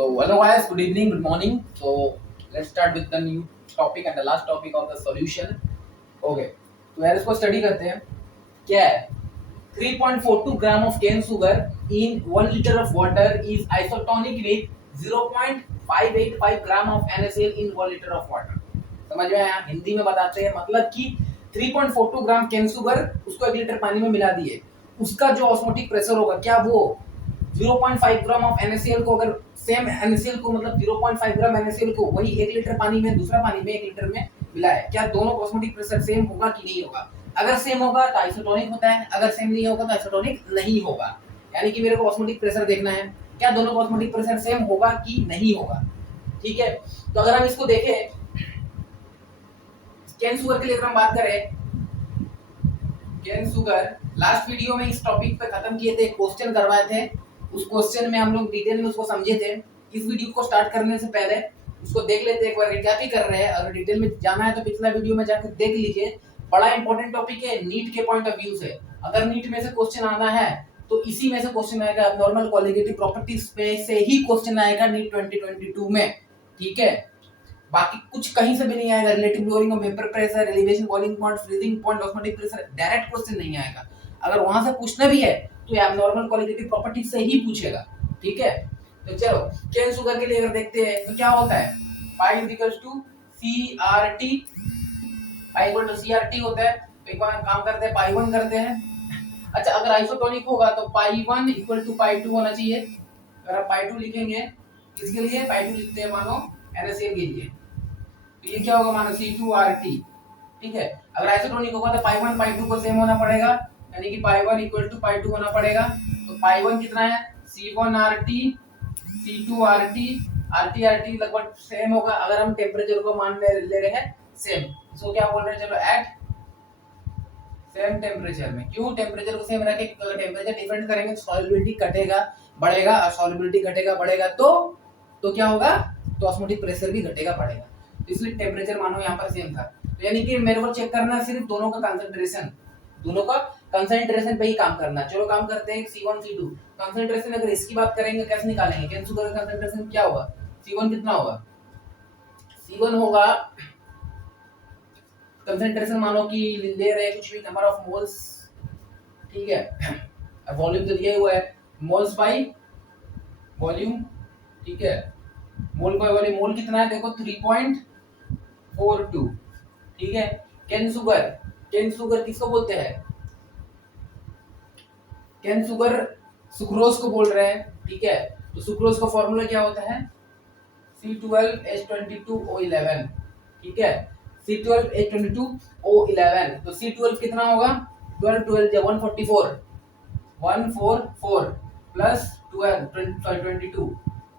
So, hello guys, good evening, good morning. So, let's start with the new topic and the last topic of the solution. Okay, तो यार इसको study करते हैं. क्या है? 3.42 ग्राम of cane sugar in 1 liter of water is isotonic with 0.585 gram of NaCl in 1 liter of water. समझ में आया? हिंदी में बताते हैं मतलब कि 3.42 ग्राम केन सुगर उसको 1 लीटर पानी में मिला दिए, उसका जो ऑस्मोटिक प्रेशर होगा क्या वो 0.5 ग्राम ऑफ NaCl को, अगर सेम NaCl को मतलब 0.5 ग्राम NaCl को वही 1 लीटर पानी में, दूसरा पानी में 1 लीटर में मिला है, क्या दोनों का ऑस्मोटिक प्रेशर सेम होगा कि नहीं होगा? अगर सेम होगा तो आइसोटोनिक होता है, अगर सेम नहीं होगा तो आइसोटोनिक नहीं होगा. यानी कि मेरे को ऑस्मोटिक प्रेशर देखना है, क्या दोनों का ऑस्मोटिक प्रेशर सेम होगा कि नहीं होगा. ठीक है, तो अगर हम इसको देखें केन सुगर के लिए, अगर हम बात करें केन सुगर, लास्ट वीडियो में इस टॉपिक पे खत्म किए थे, क्वेश्चन करवाए थे, उस क्वेश्चन में हम लोग डिटेल में उसको समझे थे. इस वीडियो को स्टार्ट करने से पहले उसको देख लेते हैं, एक बार रिकैप ही कर रहे हैं. अगर डिटेल में जाना है तो पिछला वीडियो में जाकर देख लीजिए. बड़ा इंपॉर्टेंट टॉपिक है नीट के पॉइंट ऑफ व्यू से. अगर नीट में से क्वेश्चन आना है तो इसी में से क्वेश्चन आएगा, अबनॉर्मल क्वालिटेटिव प्रॉपर्टीज पे से ही क्वेश्चन आएगा नीट 2022 में. ठीक है, बाकी कुछ कहीं से भी नहीं आएगा. Relative lowering of vapour pressure, elevation, boiling point, freezing point, osmotic pressure, direct question नहीं आएगा. अगर वहां से पूछना भी है तो ये एबनॉर्मल क्वालिटेटिव प्रॉपर्टीज से ही पूछेगा. ठीक है, तो चलो केन सुगर के लिए अगर देखते हैं तो क्या होता है, pi equals to CRT, pi equal to CRT होता है. तो एक बार हम काम करते हैं, पाई 1 करते हैं. अच्छा, अगर आइसोटोनिक होगा तो पाई 1 इक्वल टू पाई 2 होना चाहिए. अगर आप पाई 2 लिखेंगे, किसके लिए पाई 2 लिखते हैं, मानो NaCl के लिए, तो ये क्या होगा, मानो C2RT. ठीक है, अगर आइसोटोनिक होगा तो पाई 1 पाई 2 को सेम होना पड़ेगा, यानी कि पाई 1 इक्वल टू पाई 2 होना पड़ेगा. तो पाई 1 कितना है, C1RT, C2RT, RT लगभग सेम होगा. अगर हम टेम्परेचर को मान ले रहे हैं सेम, इसको क्या बोल रहे हैं, चलो एट सेम टेम्परेचर में. क्यों टेम्परेचर को सेम रखे, अगर टेम्परेचर डिफरेंट करेंगे तो सॉल्युबिलिटी घटेगा बढ़ेगा, और सॉल्युबिलिटी घटेगा बढ़ेगा तो क्या होगा, तो ऑस्मोटिक प्रेशर भी घटेगा बढ़ेगा. तो इसलिए टेम्परेचर मानो यहाँ पर सेम था. तो यानी कि मेरे को चेक करना सिर्फ दोनों का कंसंट्रेशन, दोनों का कंसंट्रेशन पे ही काम करना. चलो काम करते हैं C1 C2 कंसंट्रेशन. अगर इसकी बात करेंगे कैसे निकालेंगे, केन सुगर का कंसंट्रेशन क्या होगा, C1 कितना होगा, C1 होगा कंसंट्रेशन मानो कि ले रहे कुछ भी नंबर ऑफ मोल्स. ठीक है, वॉल्यूम तो दिया हुआ है, मोल्स बाय वॉल्यूम. ठीक है, मोल बाय वॉल्यूम, मोल कितना है देखो 3.42. ठीक है, केन सुगर किसको बोलते हैं, केन सुगर सुक्रोज को बोल रहे हैं. ठीक है, तो सुक्रोज का फॉर्मूला क्या होता है, C12H22O11. ठीक है, C12H22O11. तो C12 कितना होगा, 12 12 या 144 प्लस 12 22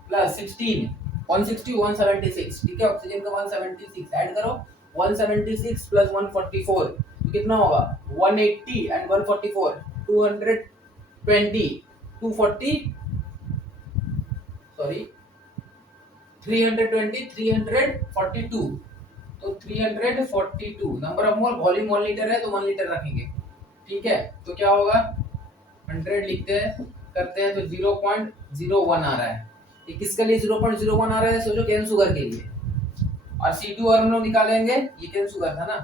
प्लस 16 160 176. ठीक है, ऑक्सीजन का 176 ऐड करो, 176 प्लस 144 तो कितना होगा, 180 एंड 144 220 240 सॉरी 320 342. तो 342 number of mole, volume 1 litre है तो 1 लीटर रखेंगे. ठीक है, तो क्या होगा 100 लिखते हैं, करते हैं तो 0.01 आ रहा है. ये किसके लिए 0.01 आ रहा है, सोचो केन सुगर के लिए. और C2 और हम लोग निकालेंगे, ये केन सुगर था ना,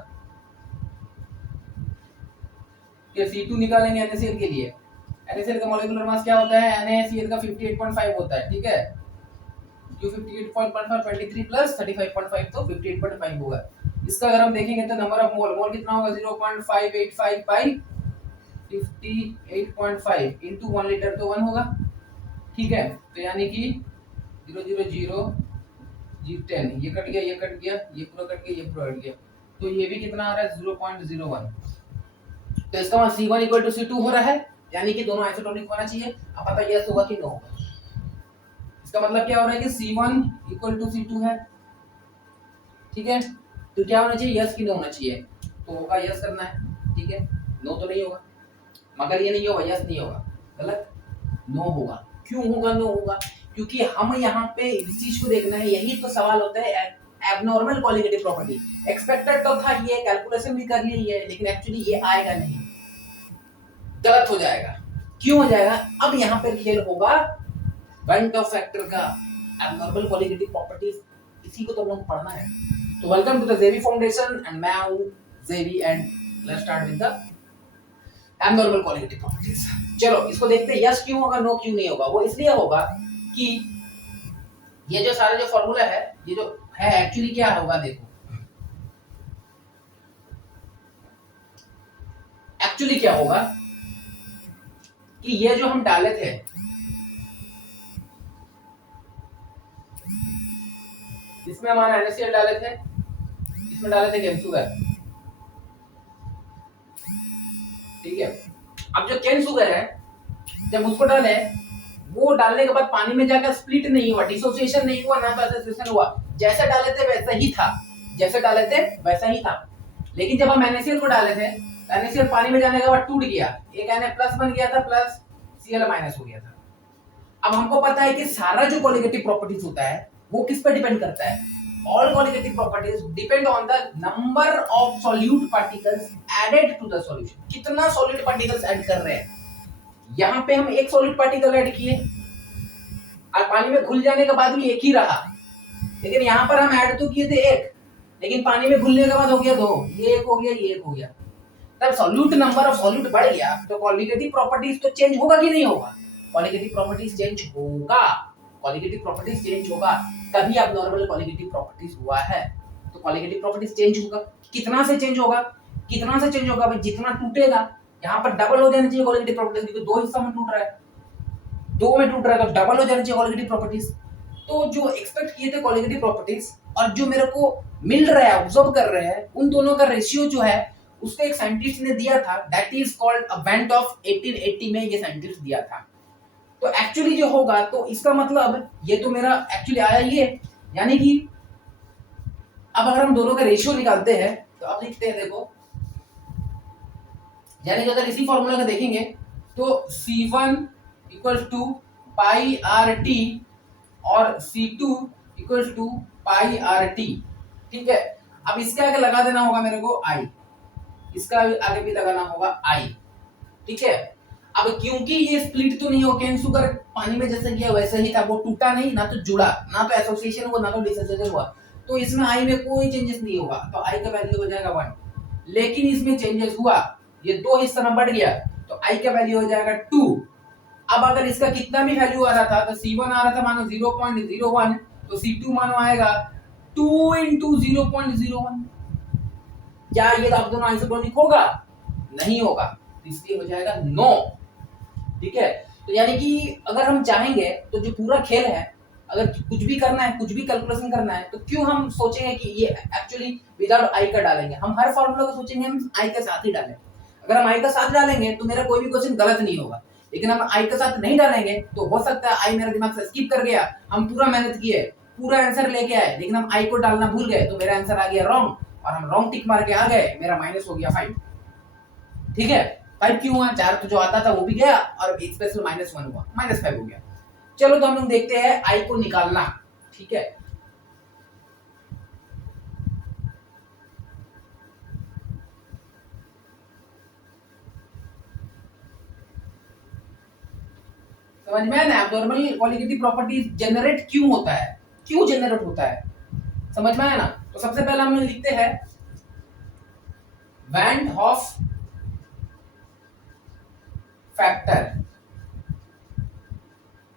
कि C2 निकालेंगे NaCl के लिए. NaCl का मॉलिक्यूलर मास क्या होता है, NaCl का 58.5 होता है. ठीक है, जो 58.5 23 प्लस 35.5 तो 58.5 होगा. इसका अगर हम देखेंगे तो नंबर ऑफ मोल कितना होगा, 0.585 बाई 58.5 इनटू 1 लीटर तो 1 होगा. ठीक है, तो यानी कि 000 10, ये कट गया, ये कट गया, ये पूरा कट गया, ये पूरा कट गया, तो ये भी कितना आ रहा है 0.01. तो इसका मतलब C1 इक्वल टू C2 हो रहा है, यानी कि दोनों आइसोटोनिक होना चाहिए. अब पता यस होगा कि नो होगा. इसका मतलब क्या हो रहा है कि C1 इक्वल टू C2 है. ठीक है, तो क्या होना चाहिए, यस कि नो होना चाहिए, तो होगा यस करना है. ठीक है, नो तो नहीं होगा, मगर ये नहीं होगा, यस नहीं होगा, गलत, नो होगा. क्यों होगा नो होगा, क्योंकि हम यहाँ पे इस चीज को देखना है, यही तो सवाल होता है एबनॉर्मल क्वालिटेटिव प्रॉपर्टी. एक्सपेक्टेड तो था, ये कैलकुलेशन भी कर ली है, लेकिन एक्चुअली ये आएगा नहीं, गलत हो जाएगा. क्यों हो जाएगा, अब यहाँ पे खेल होगा वेंट ऑफ फैक्टर का. एबनॉर्मल क्वालिटेटिव प्रॉपर्टीज, इसी को तो हम लोग पढ़ना है। तो वेलकम टू द जेवी फाउंडेशन एंड मैं हूं जेवी and let's start with the abnormal qualitative properties. चलो इसको देखते हैं, यस क्यों होगा, नो क्यों नहीं होगा। वो इसलिए होगा कि ये जो सारा जो फॉर्मूला है, ये जो है एक्चुअली क्या होगा, देखो एक्चुअली क्या होगा कि ये जो हम डाले थे, इसमें हमारा NaCl डाले थे, इसमें डाले थे केन शुगर, ठीक है। अब जो केन शुगर है, जब उसको डाले, वो डालने के बाद पानी में जाकर स्प्लिट नहीं हुआ, डिसोसिएशन नहीं हुआ, ना तो एसोसिएशन हुआ, जैसे डाले थे वैसा ही था, जैसे डाले थे वैसा ही था। लेकिन जब हम NaCl को डाले थे, NaCl पानी में जाने के बाद टूट गया, एक Na प्लस बन गया था, प्लस Cl माइनस हो गया था। अब हमको पता है कि सारा जो कोलिगेटिव प्रॉपर्टीज होता है वो किस पर डिपेंड करता है, all colligative properties depend on the number of solute particles added to the solution. कितना सॉल्यूट पार्टिकल्स ऐड कर रहे हैं, यहाँ पे हम एक सॉल्यूट पार्टिकल ऐड किए और पानी में घुल जाने के बाद भी एक ही रहा, लेकिन यहाँ पर हम ऐड तो किए थे एक, लेकिन पानी में घुलने के बाद हो गया दो, ये एक हो गया, ये एक हो गया। तब सॉल्यूट नंबर ऑफ सॉल्यूट बढ़ गया तो कोलिगेटिव प्रॉपर्टीज तो चेंज होगा कि नहीं होगा, कोलिगेटिव प्रॉपर्टीज चेंज होगा, कोलिगेटिव प्रॉपर्टीज चेंज होगा। कभी एबनॉर्मल कोलिगेटिव प्रॉपर्टीज हुआ है तो कोलिगेटिव प्रॉपर्टीज चेंज होगा। कितना से चेंज होगा, कितना से चेंज होगा भाई, जितना टूटेगा, यहाँ पर डबल हो जानी चाहिए कोलिगेटिव प्रॉपर्टीज, क्योंकि दो हिस्सा में टूट रहा है, दो में टूट रहा है तो डबल हो जानी चाहिए कोलिगेटिव प्रॉपर्टीज। तो जो एक्सपेक्ट किए थे कोलिगेटिव प्रॉपर्टीज और जो मेरे को मिल रहा है, ऑब्जर्व कर रहे हैं, उन दोनों का रेशियो जो है उसको एक साइंटिस्ट ने दिया था, that is called a went of 1880 में ये साइंटिस्ट दिया था। तो एक्चुअली जो होगा, तो इसका मतलब ये तो मेरा एक्चुअली आया ये, यानी कि अब अगर हम दोनों का रेशियो निकालते हैं तो अब लिखते हैं, देखो यानी कि अगर इसी फॉर्मूला का देखेंगे तो C1 equal to pi R T और C2 equal to pi R T, ठीक है। अब इसके आगे लगा देना होगा मेरे को I, इसका आगे भी लगाना होगा I, ठीक है। अब क्योंकि ये स्प्लिट तो नहीं हो, केन शुगर पानी में जैसे किया वैसे ही था, वो टूटा नहीं, ना तो जुड़ा, ना तो एसोसिएशन हुआ, ना तो डिसोसिएशन हुआ, तो इसमें I में कोई चेंजेस नहीं होगा, तो I का वैल्यू हो जाएगा 1। लेकिन इसमें चेंजेस हुआ, ये दो हिस्सा में बढ़ गया तो I का वैल्यू हो जाएगा 2। अब अगर इसका कितना भी वैल्यू आ रहा था, तो C1 आ रहा था मानो 0.01, तो C2 मानो आएगा 2 into 0.01। क्या ये आप दोनों आइसोटोनिक होगा? नहीं होगा, इसलिए हो जाएगा नो, ठीक है। तो यानी कि अगर हम चाहेंगे तो जो पूरा खेल है, अगर कुछ भी करना है, कुछ भी कैलकुलेशन करना है, तो क्यों हम सोचेंगे कि ये एक्चुअली विदाउट आई का डालेंगे, हम हर फॉर्मूला को सोचेंगे हम आई के साथ ही डालें। अगर हम आई का साथ डालेंगे तो मेरा कोई भी क्वेश्चन गलत नहीं होगा, लेकिन हम आई के साथ नहीं डालेंगे तो हो सकता है आई मेरा दिमाग से स्किप कर गया, हम पूरा मेहनत किए, पूरा आंसर लेके आए, लेकिन हम आई को डालना भूल गए तो मेरा आंसर आ गया रॉन्ग, और हम रॉन्ग टिक मार के आ गए, मेरा माइनस हो गया 5, ठीक है। 5 क्यों हुआ, 4 तो जो आता था वो भी गया और एक स्पेशल -1 हुआ, -5 हो गया। चलो तो हम लोग देखते हैं आई को निकालना, ठीक है। समझ में आया ना, एब्नॉर्मल कोलिगेटिव प्रॉपर्टीज जनरेट क्यों होता है, क्यों जनरेट होता है, समझ में आया ना। तो सबसे पहले हम लोग लिखते हैं van Hoff factor,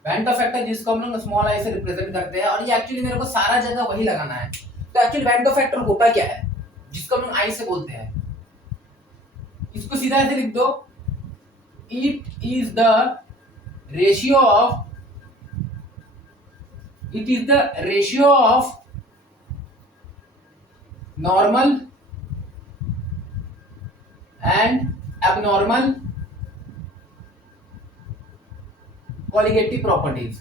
van Hoff factor जिसको हम लोग स्मॉल आई से रिप्रेजेंट करते हैं, और ये एक्चुअली मेरे को सारा जगह वही लगाना है। तो एक्चुअली वैन हॉफ फैक्टर होता क्या है, जिसको हम लोग आई से बोलते हैं, इसको सीधा ऐसे लिख दो, it is the ratio of, it is the ratio of normal and abnormal colligative properties।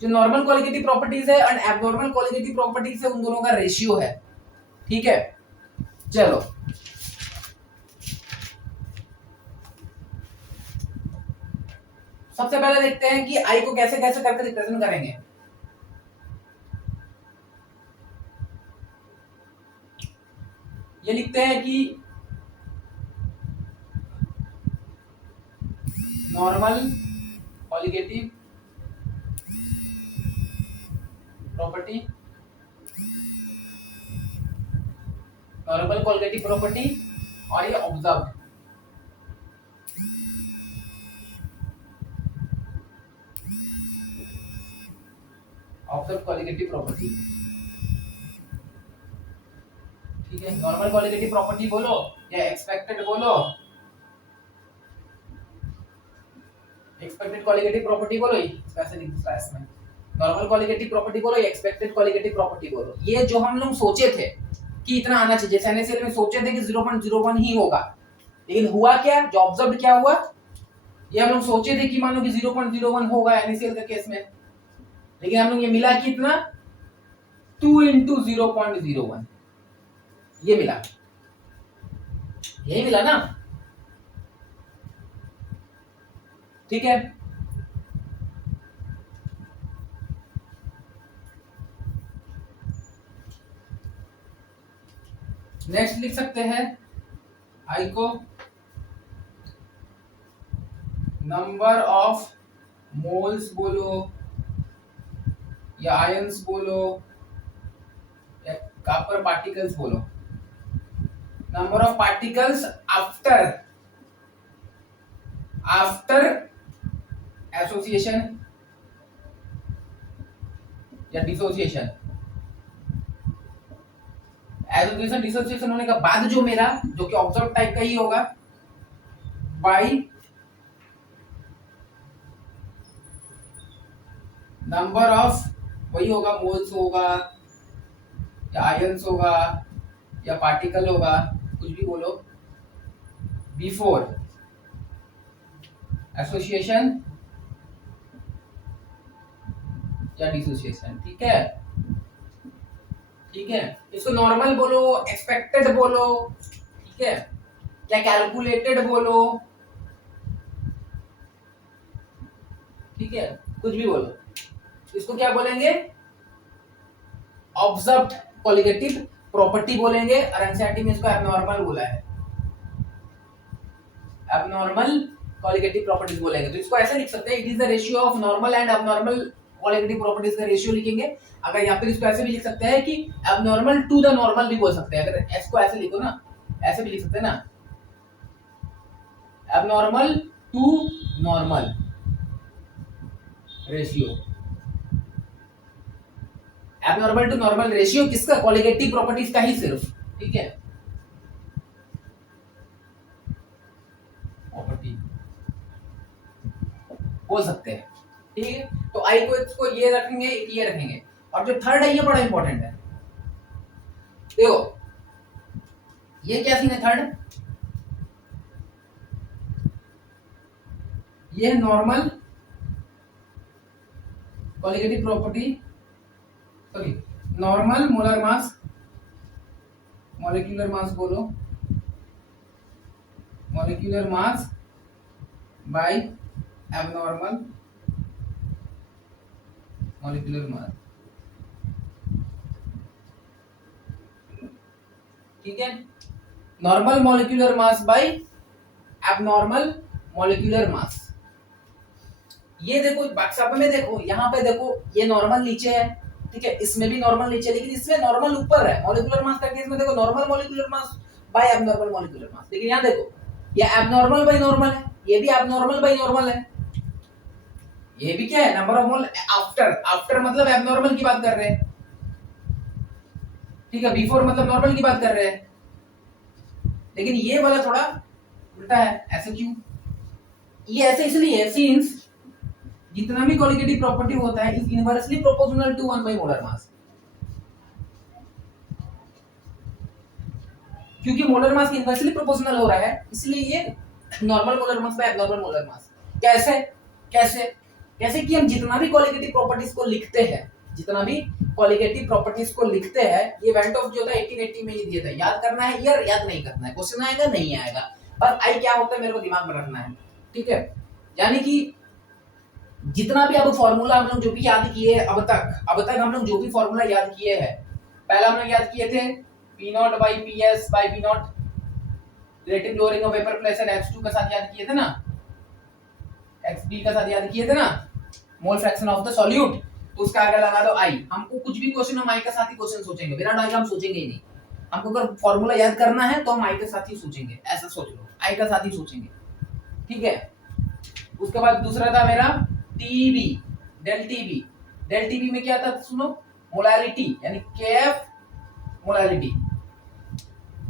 जो नॉर्मल कोलिगेटिव प्रॉपर्टीज है और एबनॉर्मल कोलिगेटिव प्रॉपर्टीज है, उन दोनों का रेशियो है, ठीक है। चलो सबसे पहले देखते हैं कि आई को कैसे कैसे करके रिप्रेजेंट करेंगे। ये लिखते हैं कि normal colligative property, normal colligative property और ये ऑब्जर्व्ड। ऑब्जर्व कॉलिगेटिव प्रॉपर्टी, ठीक है। नॉर्मल कॉलिगेटिव प्रॉपर्टी बोलो या एक्सपेक्टेड बोलो, एक्सपेक्टेड कॉलिगेटिव प्रॉपर्टी बोलो, कैसे लिख दूसरा इसमें, नॉर्मल कॉलिगेटिव प्रॉपर्टी बोलो या एक्सपेक्टेड कॉलिगेटिव प्रॉपर्टी बोलो। ये जो हम लोग सोचे थे कि इतना आना चाहिए, जैसे एनएसएल में सोचे थे कि 0.01 ही होगा, लेकिन हुआ क्या, जो ऑब्जर्व्ड क्या हुआ, ये हम लोग सोचे थे कि मान लो कि 0.01 होगा एनएसएल के केस में, लेकिन हम लोग ये मिला कितना 2 into 0.01, ये मिला, यही मिला ना, ठीक है। नेक्स्ट लिख सकते हैं आई को नंबर ऑफ मोल्स बोलो या आयंस बोलो या कॉपर पार्टिकल्स बोलो, number of particles after association या डिसोसिएशन, एसोसिएशन डिसोसिएशन होने के बाद जो मेरा, जो कि ऑब्जर्व टाइप का ही होगा, बाय नंबर ऑफ, वही होगा मोल्स होगा या आयंस होगा या पार्टिकल होगा, कुछ भी बोलो, बिफोर एसोसिएशन या डिसोसिएशन, ठीक है, ठीक है। इसको नॉर्मल बोलो, एक्सपेक्टेड बोलो, ठीक है, क्या कैलकुलेटेड बोलो, ठीक है, कुछ भी बोलो, इसको क्या बोलेंगे, ऑब्जर्व्ड कॉलिगेटिव प्रॉपर्टी बोलेंगे, और एनसीईआरटी में इसको एबनॉर्मल बोला है, एबनॉर्मल कॉलिगेटिव प्रॉपर्टीज बोलेंगे। तो इसको ऐसे लिख सकते हैं, it is the ratio of normal and abnormal colligative properties का रेशियो लिखेंगे। अगर यहाँ पे इसको ऐसे भी लिख सकते हैं कि एबनॉर्मल टू द नॉर्मल भी बोल सकते हैं, अगर इसको ऐसे लिखो ना, ऐसे भी लिख सकते हैं ना, abnormal to normal ratio, abnormal to normal ratio किसका, कॉलिगेटिव प्रॉपर्टीज का ही सिर्फ, ठीक है, प्रॉपर्टी बोल सकते हैं, ठीक है। तो आई को इसको ये रखेंगे, ये रखेंगे, और जो थर्ड है ये बड़ा इंपॉर्टेंट है, देखो ये क्या सीन है, थर्ड ये normal colligative property, sorry normal molar mass, molecular mass बोलो, molecular mass by abnormal molecular mass, ठीक है, normal molecular mass by abnormal molecular mass. ये देखो बाक्साप में देखो, यहाँ पे देखो ये नॉर्मल नीचे है, ठीक है, इसमें भी नॉर्मल नीचे, लेकिन इसमें नॉर्मल ऊपर है, मॉलिक्यूलर मास का केस में देखो normal molecular mass by abnormal molecular मास, लेकिन यहाँ देखो ये एबनॉर्मल बाय नॉर्मल है, ये भी एबनॉर्मल बाय नॉर्मल है, ये भी क्या है, number of mole after, after मतलब एबनॉर्मल की बात कर रहे हैं, ठीक है, बिफोर मतलब नॉर्मल की बात कर रहे हैं, लेकिन ये वाला थोड़ा उल्टा है, ऐसे क्यों, ये ऐसे इसलिए है सिंस जितना भी कॉलिगेटिव प्रॉपर्टी होता है is inversely proportional to 1 by molar mass, क्योंकि मोलर मास इनवर्सली प्रोपोर्शनल हो रहा है, इसलिए ये normal molar mass by abnormal molar मास। कैसे कैसे कैसे कि हम जितना भी कॉलिगेटिव प्रॉपर्टीज को लिखते हैं, जितना भी कॉलिगेटिव प्रॉपर्टीज को लिखते हैं, ये वेंट ऑफ जो था 1880 में ही दिया था, याद करना है यार, याद नहीं करना है, क्वेश्चन आएगा नहीं आएगा, बस आई क्या होता है मेरे को दिमाग में रखना है, ठीक है। यानी कि जितना भी अब फॉर्मूला हम लोग जो भी याद किए अब तक हम लोग जो भी फॉर्मूला याद किए हैं, पहला हम लोग याद किए थे P not by P S by P not, relative lowering of vapour pressure H2 के साथ याद किए थे ना, XB का साथ याद किए थे ना, mole fraction of the solute, तो उसका आगे लगा दो I। हमको कुछ भी क्वेश्चन हम I के साथ ही क्वेश्चन सोचेंगे, बिना डायग्राम सोचेंगे ही नहीं। हमको अगर फॉर्मूला याद करना है तो हम I के साथ ही सोचेंगे, ऐसा सोच लो, I का साथ ही सोचेंगे, ठीक है। उसके बाद दूसरा था मेरा TB, del TB। Del TB में क्या था सुनो, मोलालिटी, यानी KF मोलालिटी।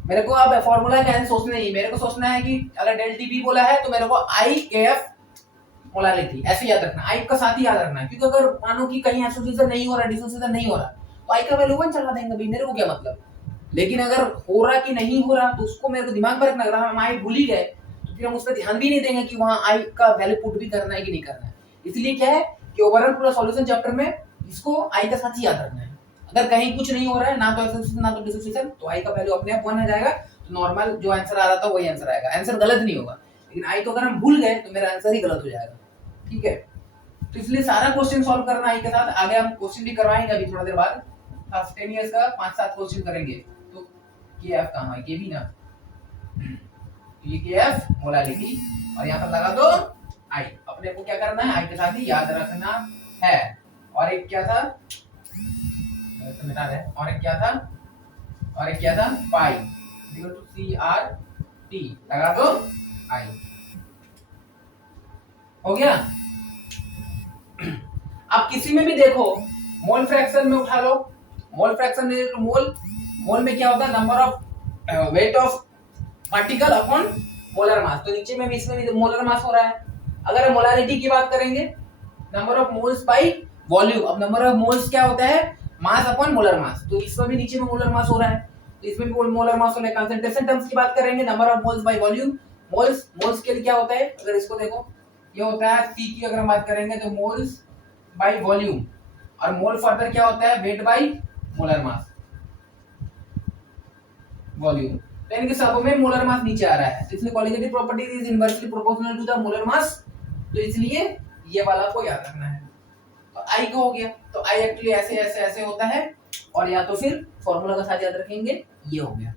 मेरे को अब फॉर्मूला कैसे सोचना है, मेरे को सोचना है कि अगर डेल TB बोला है तो मेरे को I KF मोलालिटी ऐसे याद रखना, I का साथ ही याद रखना है, क्योंकि अगर मानो कि कहीं एसोसिएशन नहीं हो रहा, डिसोसिएशन नहीं हो रहा, तो I का वैल्यू 1 चला देंगे भाई, मेरे को क्या मतलब। लेकिन अगर हो रहा कि नहीं हो रहा तो उसको मेरे को दिमाग में रखना, अगर हम I भूल ही गए तो फिर हम उस पर ध्यान भी नहीं देंगे कि वहां I का वैल्यू पुट भी करना है कि नहीं करना है। इसलिए क्या है कि ओवरऑल पूरा सॉल्यूशन चैप्टर में इसको I का साथ ही याद रखना है। अगर कहीं कुछ नहीं हो रहा है, ना तो एसोसिएशन ना तो डिसोसिएशन, तो I का वैल्यू अपने आप 1 आ जाएगा, तो नॉर्मल जो आंसर आ रहा था वही आंसर आएगा, आंसर गलत नहीं होगा। लेकिन I को अगर हम भूल गए तो मेरा आंसर ही गलत हो जाएगा, ठीक है। तो इसलिए सारा क्वेश्चन सॉल्व करना I के साथ। आगे हम क्वेश्चन भी करवाएंगे अभी थोड़ा देर बाद, फर्स्ट 10 इयर्स का 5-7 क्वेश्चन करेंगे। तो KF कहां है, KB ना, ये KF मोलालिटी, और यहां पर लगा दो I। अपने को क्या करना है, I के साथ ही याद रखना है। और एक क्या था, तो मिटा दे, और एक क्या था, और एक क्या था, पाई इक्वल टू CRT, लगा दो I। हो गया। अब किसी में भी देखो, मोल फ्रैक्शन में उठा लो, मोल फ्रैक्शन में मोल में क्या होता है, number of weight of particle upon molar mass. तो नीचे में भी इसमें भी मोलर मास हो रहा है। अगर मोलारिटी की बात करेंगे, number of moles by volume. अब नंबर ऑफ मोल्स क्या होता है, मास अपॉन मोलर मास, तो इसमें भी नीचे में मोलर मास हो रहा है, तो इसमें भी मोलर मास हो रहा है। कंसंट्रेशन टर्म्स की बात करेंगे, number of moles by volume. Moles के लिए क्या होता है, अगर इसको देखो, ये होता है C की अगर हम बात करेंगे तो मोल्स बाई वॉल्यूम, और मोल फर्दर क्या होता है, weight by molar mass volume. तो इनके सब में मोलर मास नीचे आ रहा है, तो इसलिए qualitative property is inversely proportional to the molar mass, तो इसलिए ये वाला को याद रखना है। तो I का हो गया, तो I एक्चुअली ऐसे ऐसे ऐसे होता है, और या तो फिर फार्मूला का साथ याद रखेंगे, ये हो गया।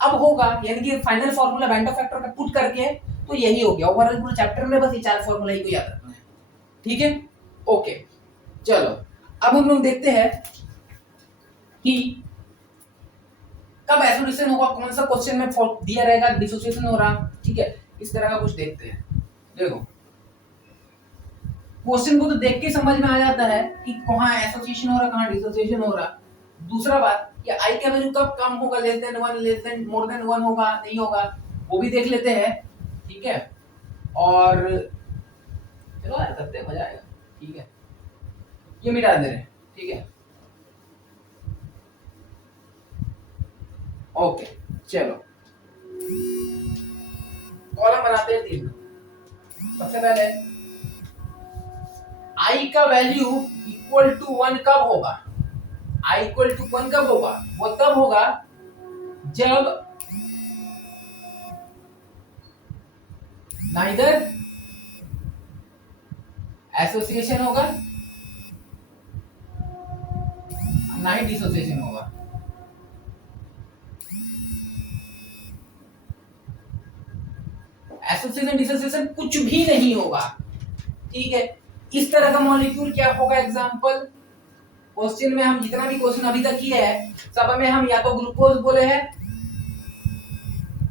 अब होगा यानी कि फाइनल फार्मूला बेंटो फैक्टर का पुट करके, तो यही हो गया। ओवरऑल पूरे चैप्टर में बस ये 4 फार्मूला ही को याद रखना है, ठीक है, ओके। चलो अब हम लोग देखते हैं कि कब एसोसिएशन होगा, कौन सा क्वेश्चन में दिया रहेगा डिसोसिएशन हो रहा, ठीक है, इस तरह का कुछ देखते हैं। देखो क्वेश्चन को तो देख के समझ में आ जाता है कि कहां एसोसिएशन हो रहा, कहां डिसोसिएशन हो रहा। दूसरा बात, ये I का वैल्यू कब कम होगा, less than 1, less than more than 1 होगा, नहीं होगा, वो भी देख लेते हैं, ठीक है। और चलो यार करते हैं, मजा आएगा, ठीक है। ये मिटा दे रहे, ठीक है, ओके। चलो कॉलम बनाते हैं 3। सबसे पहले I का वैल्यू इक्वल टू 1 कब होगा, I इक्वल टू 1 कब होगा, वो तब होगा जब नाइदर एसोसिएशन होगा ना ही डिसोसिएशन होगा। एसोसिएशन डिसोसिएशन कुछ भी नहीं होगा, ठीक है। इस तरह का मॉलिक्यूल क्या होगा, एग्जांपल क्वेश्चन में हम जितना भी क्वेश्चन अभी तक किए हैं सब में हम या तो ग्लूकोज बोले हैं,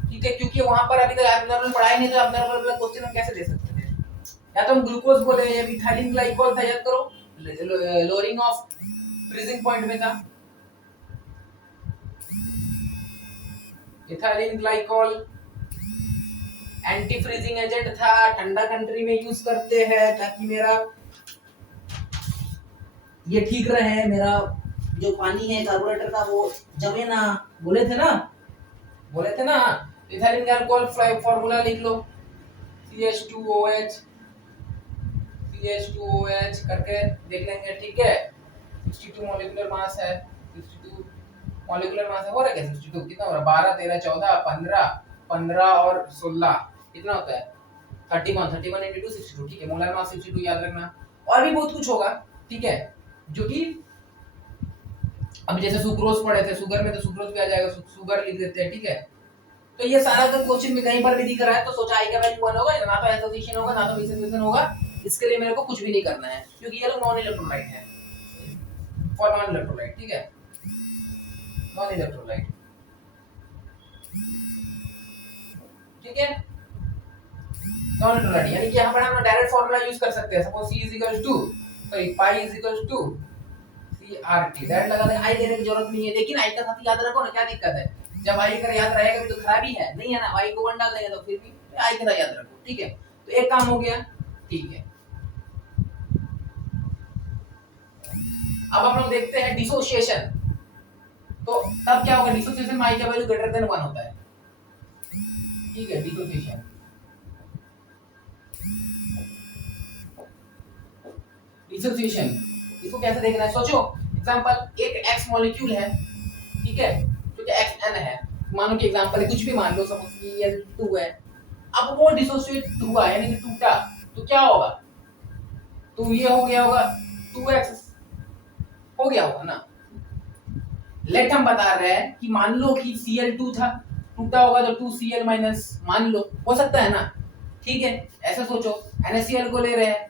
ठीक है, क्योंकि वहां पर अभी तक एब्नॉर्मल पढ़ाई नहीं, तो एब्नॉर्मल वाला क्वेश्चन हम कैसे दे सकते थे। या तो हम ग्लूकोज बोले, या इथाइलिन ग्लाइकोल था, याद करो, लोअरिंग ऑफ फ्रीजिंग पॉइंट में था ethylene glycol, anti freezing agent था, ठंडा कंट्री में यूज करते हैं ताकि मेरा ये ठीक रहे, मेरा जो पानी है कार्बोरेटर का वो जमे ना, बोले थे ना इथाइलिन ग्लाइकोल फार्मूला लिख लो, CH2OH करके देख लेंगे, ठीक है। 62 मॉलिक्यूलर मास है, 62 मॉलिक्यूलर मास है, हो रहा है क्या 62, कितना हो रहा है, 12 13 14 15 और 16 कितना होता है 31 into 62, ठीक है। मोलर मास 62 याद रखना। और भी बहुत कुछ होगा, ठीक है, जो कि अब जैसे सुक्रोज पढ़े थे, शुगर में तो सुक्रोज भी आ जाएगा, शुगर लिख देते हैं, ठीक है। तो ये सारा अगर क्वेश्चन में कहीं पर भी दिख रहा है तो सोचा आई का वैल्यू 1 होगा, ना तो एसोसिएशन होगा ना तो डिसोसिएशन होगा। इसके लिए मेरे को कुछ भी नहीं करना है क्योंकि ये लोग नॉन इलेक्ट्रोलाइट है, फॉर नॉन इलेक्ट्रोलाइट, ठीक है, नॉन इलेक्ट्रोलाइट, ठीक है, नॉन इलेक्ट्रोलाइट। यानी कि यहाँ पर हम डायरेक्ट फार्मूला यूज कर सकते हैं। Suppose C sorry pi is equal to CRT, direct लगा दें, आई देने की जरूरत नहीं है। लेकिन आई का साथ याद रखो ना, क्या दिक्कत है, जब आई कर याद रहेगा भी तो खराबी है नहीं है ना, आई को 1 डाल देंगे तो फिर भी आई के साथ याद रखो, ठीक है। तो एक काम हो गया, ठीक है। अब हम लोग देखते हैं डिसोसिएशन। तो तब क्या होगा, डिसोसिएशन में आई का वैल्यू ग्रेटर देन 1 होता है, ठीक है, डिसोसिएशन। डिसोसिएशन इसको कैसे देखना है, सोचो एग्जांपल एक X मॉलिक्यूल है, ठीक है, क्योंकि XN है, मानो कि एग्जांपल कुछ भी मान लो, सपोज Cl2 है। अब वो डिसोसिएट हुआ यानी कि टूटा, तो क्या होगा, तो ये हो गया होगा 2X हो गया होगा ना। लेट हम बता रहे हैं कि मान लो कि Cl2 था, टूटा होगा तो 2Cl माइनस, मान लो, हो सकता है ना, ठीक है। ऐसा सोचो NaCl को ले रहे हैं,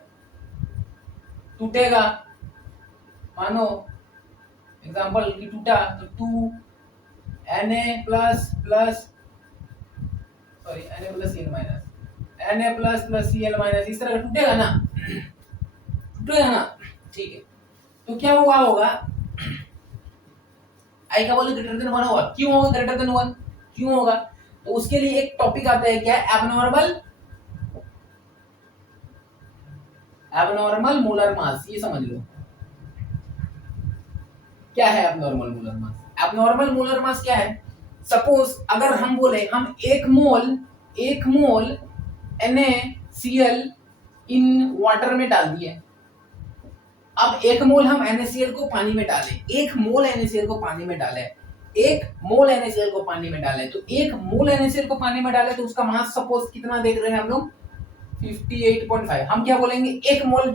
टूटेगा, मानो एग्जांपल कि टूटा तो 2 Na plus plus sorry Na plus Cl minus, Na plus plus Cl minus, इस तरह का टूटेगा ना, टूटेगा ना, ठीक है। तो क्या हुआ होगा, आई का वैल्यू ग्रेटर देन 1 होगा। क्यों होगा ग्रेटर देन 1, क्यों होगा, तो उसके लिए एक टॉपिक आता है, क्या, एबनॉर्मल मोलर मास। ये समझ लो क्या है एबनॉर्मल मोलर मास। एबनॉर्मल मोलर मास क्या है, सपोज अगर हम बोले हम 1 मोल NaCl इन वाटर में डाल दिए। अब 1 मोल हम NaCl को पानी में डालें, 1 मोल NaCl को पानी में डालें, 1 मोल NaCl को पानी में डालें, तो 1 मोल NaCl को पानी में डालें तो उसका मास सपोज कितना देख रहे हैं हम लोग, 58.5। हम क्या बोलेंगे, 1 मोल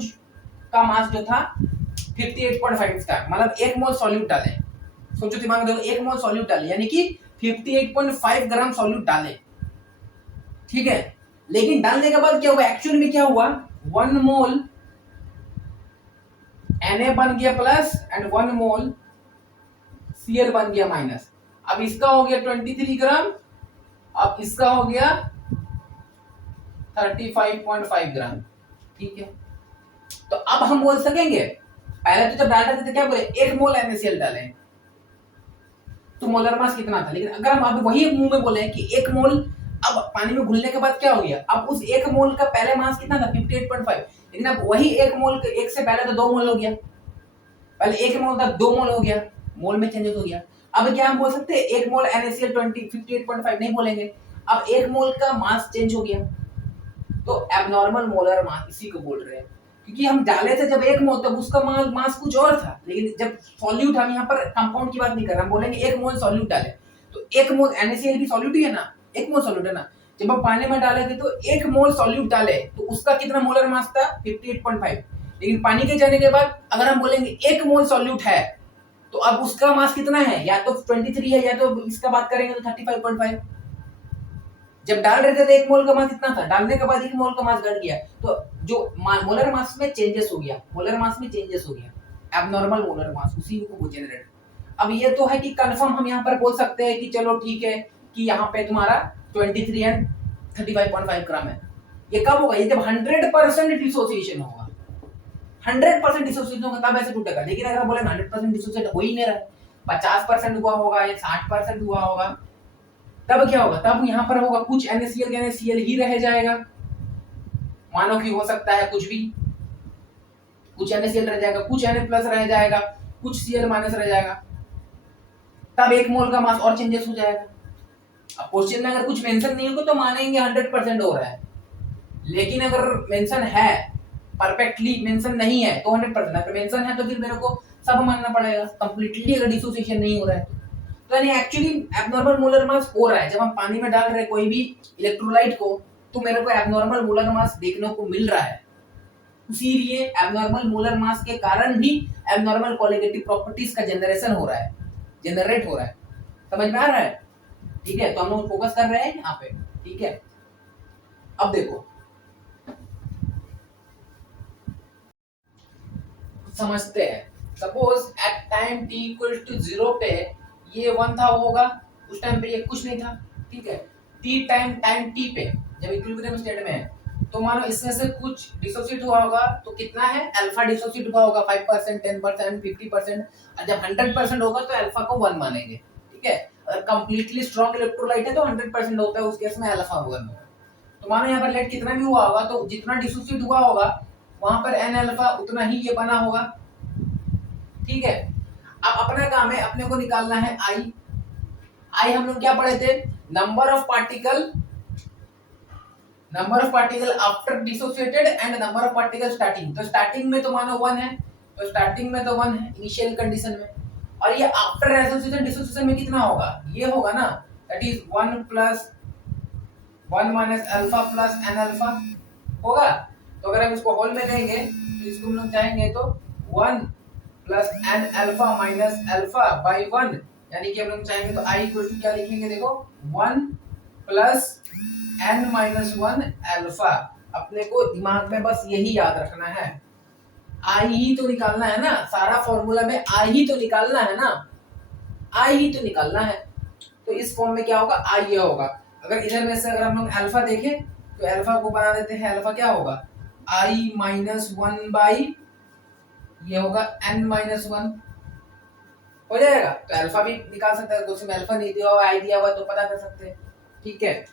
का मास जो था 58.5 इसका मतलब 1 मोल सॉल्यूट डालें। सोचो दिमाग में, देखो 1 मोल सॉल्यूट डालें यानी कि 58.5 ग्राम सॉल्यूट डालें, ठीक है। लेकिन डालने के बाद क्या हुआ, एक्चुअल में क्या हुआ, 1 मोल Na बन गया प्लस एंड 1 मोल Cl बन गया माइनस। अब इसका हो गया 23 ग्राम, अब इसका हो गया 35.5 ग्राम, ठीक है। तो अब हम बोल सकेंगे, पहले तो जब डाल रहे थे तो क्या बोले, 1 मोल NaCl डालें तो मोलर मास कितना था। लेकिन अगर हम अब वही मुंह में बोले कि 1 मोल, अब पानी में घुलने के बाद क्या हो गया, अब उस 1 मोल का पहले मास कितना था 58.5, लेकिन अब वही 1 मोल, 1 से पहले तो 2 मोल हो गया, पहले 1 मोल था 2 मोल हो गया, मोल में चेंजेस हो गया। अब क्या हम बोल सकते हैं 1 मोल NaCl 58.5 नहीं बोलेंगे, अब 1 मोल का मास चेंज हो गया। तो एबनॉर्मल मोलर मास इसी को बोल रहे हैं, क्योंकि हम डाले थे जब 1 मोल तब उसका मास कुछ और था, लेकिन जब सॉल्यूट, हम यहाँ पर कंपाउंड की बात नहीं कर रहे, हम बोलेंगे 1 मोल सॉल्यूट डाले तो 1 मोल NaCl भी सॉल्यूट ही है ना, 1 मोल सॉल्यूट है ना। जब हम पानी में डाले थे तो 1 मोल सॉल्यूट डाले तो उसका कितना मोलर मास था 58.5, लेकिन पानी के जाने के बाद अगर हम बोलेंगे 1 मोल सॉल्यूट है तो अब उसका मास कितना है, या तो 23 है या तो इसका बात करेंगे तो 35.5। जब डाल रहे थे तो 1 मोल का मास इतना था, डालने के बाद 1 मोल का मास घट गया, तो जो मोलर मास में चेंजेस हो गया, मोलर मास में चेंजेस हो गया, एबनॉर्मल मोलर मास उसी को जनरेट। अब ये तो है कि कंफर्म हम यहाँ पर बोल सकते हैं कि चलो ठीक है कि यहाँ पे तुम्हारा 23 एंड 35.5 ग्राम है। ये कब होगा, ये जब 100% डिसोसिएशन होगा, 100% डिसोसिएशन होगा तब ऐसे टूटेगा। लेकिन अगर बोले 100% डिसोसिएट हो ही नहीं रहा, 50% हुआ होगा या 60% हुआ होगा, तब क्या होगा, तब यहाँ पर होगा कुछ NaCl ही रह जाएगा, मानो कि हो सकता है कुछ भी, कुछ NaCl रह जाएगा, कुछ Na प्लस रह जाएगा, कुछ Cl माइनस रह जाएगा, तब 1 मोल का मास और चेंजेस हो जाएगा। अब क्वेश्चन में अगर कुछ मेंशन नहीं होगा तो मानेंगे 100% हो रहा है, लेकिन अगर मेंशन है, परफेक्टली मेंशन नहीं है तो 100%, अगर मेंशन है तो फिर मेरे को सब मानना पड़ेगा कंप्लीटली, अगर डिसोसिएशन नहीं हो रहा है तो यानी एक्चुअली एबनॉर्मल मोलर मास हो रहा है। जब हम पानी में डाल रहे हैं कोई भी इलेक्ट्रोलाइट को तो मेरे को एबनॉर्मल मोलर मास देखने को मिल रहा है, इसीलिए एबनॉर्मल मोलर मास के कारण भी एबनॉर्मल कोलिगेटिव प्रॉपर्टीज का जनरेशन हो रहा है, जनरेट हो रहा है। समझ में आ रहा है? ठीक है, तो हम लोग फोकस कर रहे हैं यहाँ पे। ठीक है, अब देखो समझते हैं। Suppose at time t equal to 0 पे ये 1 था होगा, उस टाइम पे ये कुछ नहीं था। ठीक है, t टाइम t पे जब इक्विलिब्रियम स्टेट में है, तो मानो इसमें से कुछ डिसोसिएट हुआ होगा, तो कितना है अल्फा डिसोसिएट हुआ होगा 5%, 10%, 50%, और जब 100% होगा तो अल्फा को 1 मानेंगे। ठीक है, अगर कंप्लीटली स्ट्रांग इलेक्ट्रोलाइट है तो 100% होता है, उस केस में अल्फा 1 होगा। तो मानो यहाँ पर लेट कितना भी हुआ होगा, तो जितना डिसोसिएट हुआ होगा वहां पर n अल्फा उतना ही ये बना होगा। ठीक है, अब अपना काम है, अपने को निकालना है आई हम लोग क्या पढ़े थे, number of particle after dissociated and number of particle starting. तो स्टार्टिंग में तो मानो 1 है, तो स्टार्टिंग में तो 1 है इनिशियल कंडीशन में, और ये आफ्टर एसोसिएशन डिसोसिएशन में कितना होगा, ये होगा ना, that is 1 plus 1 minus alpha plus n alpha होगा। तो अगर हम इसको होल में देंगे तो इसको हम लोग चाहेंगे तो 1 plus n alpha minus alpha by 1, यानी कि हम लोग चाहेंगे तो आई इक्वल टू क्या लिखेंगे, देखो 1 प्लस एन माइनस 1 अल्फा। अपने को दिमाग में बस यही याद रखना है, आई ही तो निकालना है ना, सारा फॉर्मूला में आई ही तो निकालना है ना, आई ही तो निकालना है। तो इस फॉर्म में क्या होगा, आई ये होगा। अगर इधर में से अगर हम लोग अल्फा देखें तो अल्फा को बना देते हैं, अल्फा क्या होगा आई माइनस 1 बाई ये होगा n माइनस 1 हो जाएगा। तो अल्फा भी निकाल सकते हैं, क्वेश्चन में अल्फा नहीं दिया हुआ आई दिया हुआ तो पता कर सकते हैं। ठीक है,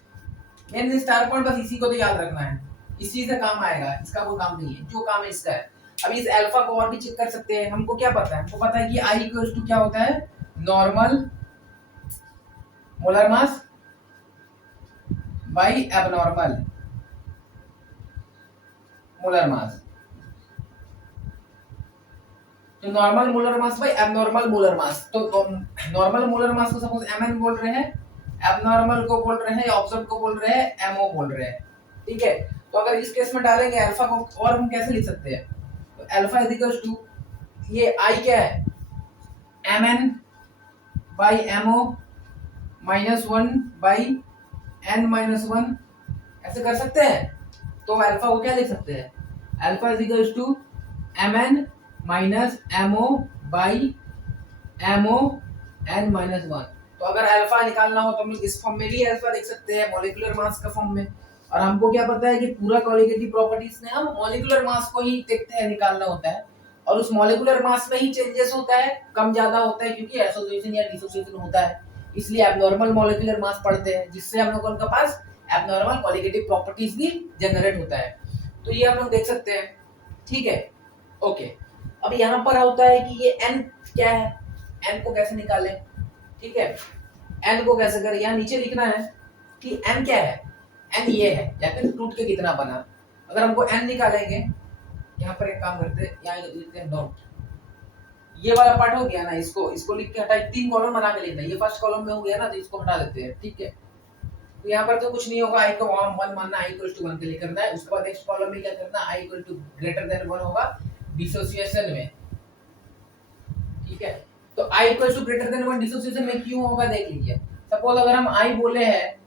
मेन स्टार पॉइंट बस इसी को तो याद रखना है, इसी से काम आएगा, इसका कोई काम नहीं है, जो काम है इसका है। अभी इस अल्फा को और भी चेक कर सकते हैं। हमको क्या पता है, हमको पता है कि आई इक्वल्स टू क्या होता है, normal molar mass by abnormal molar mass. तो normal molar mass by abnormal molar mass. तो नॉर्मल मोलर मास को सपोज mn बोल रहे हैं, एबनॉर्मल को बोल रहे हैं, या ऑब्जर्व को बोल रहे हैं mo बोल रहे हैं। ठीक है, तो अगर इस केस में डालेंगे अल्फा को, और हम कैसे लिख सकते हैं, तो अल्फा इज इक्वल टू ये i क्या है mn by mo minus 1 by n minus 1, ऐसे कर सकते हैं। तो अल्फा को क्या लिख सकते हैं, alpha is equal to mn minus mo by mo n minus 1। तो अगर अल्फा निकालना हो तो हम लोग इस फॉर्म में भी अल्फा देख सकते हैं, मॉलिक्यूलर मास का फॉर्म में। और हमको क्या पता है कि पूरा क्वालिटेटिव प्रॉपर्टीज में हम मॉलिक्यूलर मास को ही देखते हैं, निकालना होता है, और उस मॉलिक्यूलर मास में ही चेंजेस होता है, कम ज्यादा होता है, क्योंकि एसोसिएशन या डिसोसिएशन होता है, इसलिए एबनॉर्मल मॉलिक्यूलर मास पढ़ते हैं, जिससे हम लोगों के पास एबनॉर्मल क्वालिटेटिव प्रॉपर्टीज भी जनरेट होता है। तो ये हम लोग देख सकते हैं। ठीक है, ओके। अब यहाँ पर होता है कि ये n क्या है, n को कैसे निकालें। ठीक है, n को कैसे करें, यहाँ नीचे लिखना है कि n क्या है, n ये है, या फिर टूट के कितना बना। अगर हमको n निकालेंगे, यहाँ पर एक काम करते हैं, यहाँ लिखते हैं डॉट, ये वाला पार्ट हो गया ना, इसको लिख के हटाए, 3 कॉलम बना के लिखना है, ये फर्स्ट कॉलम में हो गया ना, तो इसको हटा देते हैं। ठीक है, तो यहाँ पर तो कुछ नहीं होगा, i को 1 मानना, i इक्वल टू 1 के लिए करना है। उसके बाद नेक्स्ट कॉलम में क्या करना है, i equal to greater than 1 होगा डिसोसिएशन में। ठीक है, तो i equal to greater than 1 dissociation में क्यों होगा देख लीजिए। सपोज अगर हम i बोले हैं,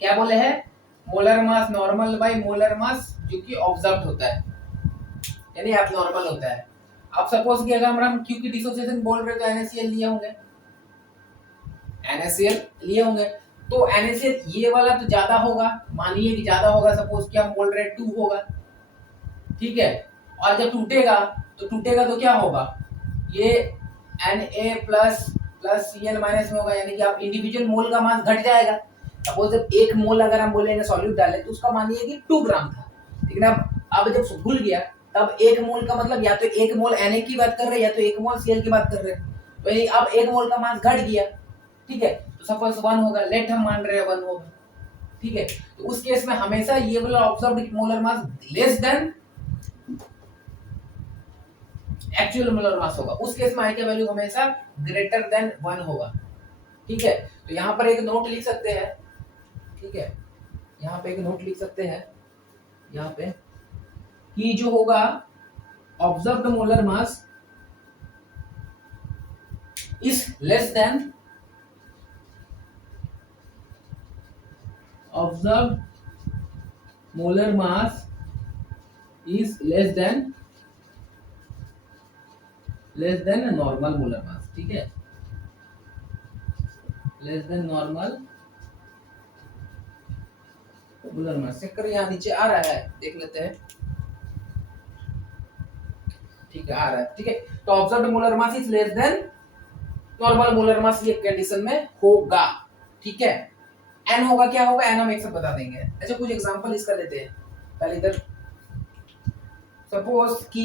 क्या बोले हैं, molar mass normal bye molar मास जो कि ऑब्जर्व्ड होता है, यानी एबनॉर्मल होता है। अब सपोज कि अगर हम q की डिसोसिएशन बोल रहे तो NaCl लिए होंगे, NaCl लिए होंगे, तो NaCl ये वाला तो ज्यादा होगा, मानिए कि ज्यादा होगा, सपोज कि हम बोल रहे हैं 2 होगा। ठीक है, और जब टूटेगा तो क्या होगा, ये Na plus plus Cl minus में होगा, यानी कि आप इंडिविजुअल मोल का मास घट जाएगा। सपोज जब 1 मोल अगर हम बोलेंगे सॉल्यूट डाले तो उसका मानिए कि 2 ग्राम था, लेकिन अब जब भूल गया तब 1 मोल का मतलब या तो 1 मोल Na की बात कर रहे हैं, या तो 1 मोल Cl की बात कर रहे हैं, तो यानी अब 1 मोल का मास घट गया। ठीक है, तो सपोज 1 होगा, लेट हम मान रहे हैं 1 होगा। ठीक है, तो उस केस में हमेशा ये वाला ऑब्जर्व्ड मोलर मास less than actual molar mass होगा, उस केस में i का वैल्यू हमेशा ग्रेटर देन 1 होगा। ठीक है, तो यहाँ पर एक नोट लिख सकते हैं। ठीक है, यहाँ पे एक नोट लिख सकते हैं, यहाँ पे कि जो होगा observed molar mass is less than observe molar mass is less than normal molar mass, ठीक है, less than normal molar mass. Check करो यहाँ नीचे आ रहा है, देख लेते हैं। ठीक है, आ रहा है, ठीक है। तो observed molar mass is less than normal molar मास, ये कंडीशन में होगा, ठीक है। एन होगा, क्या होगा, एन हम एक साथ बता देंगे। अच्छा, कुछ एग्जांपल इसका लेते हैं। पहले इधर सपोज कि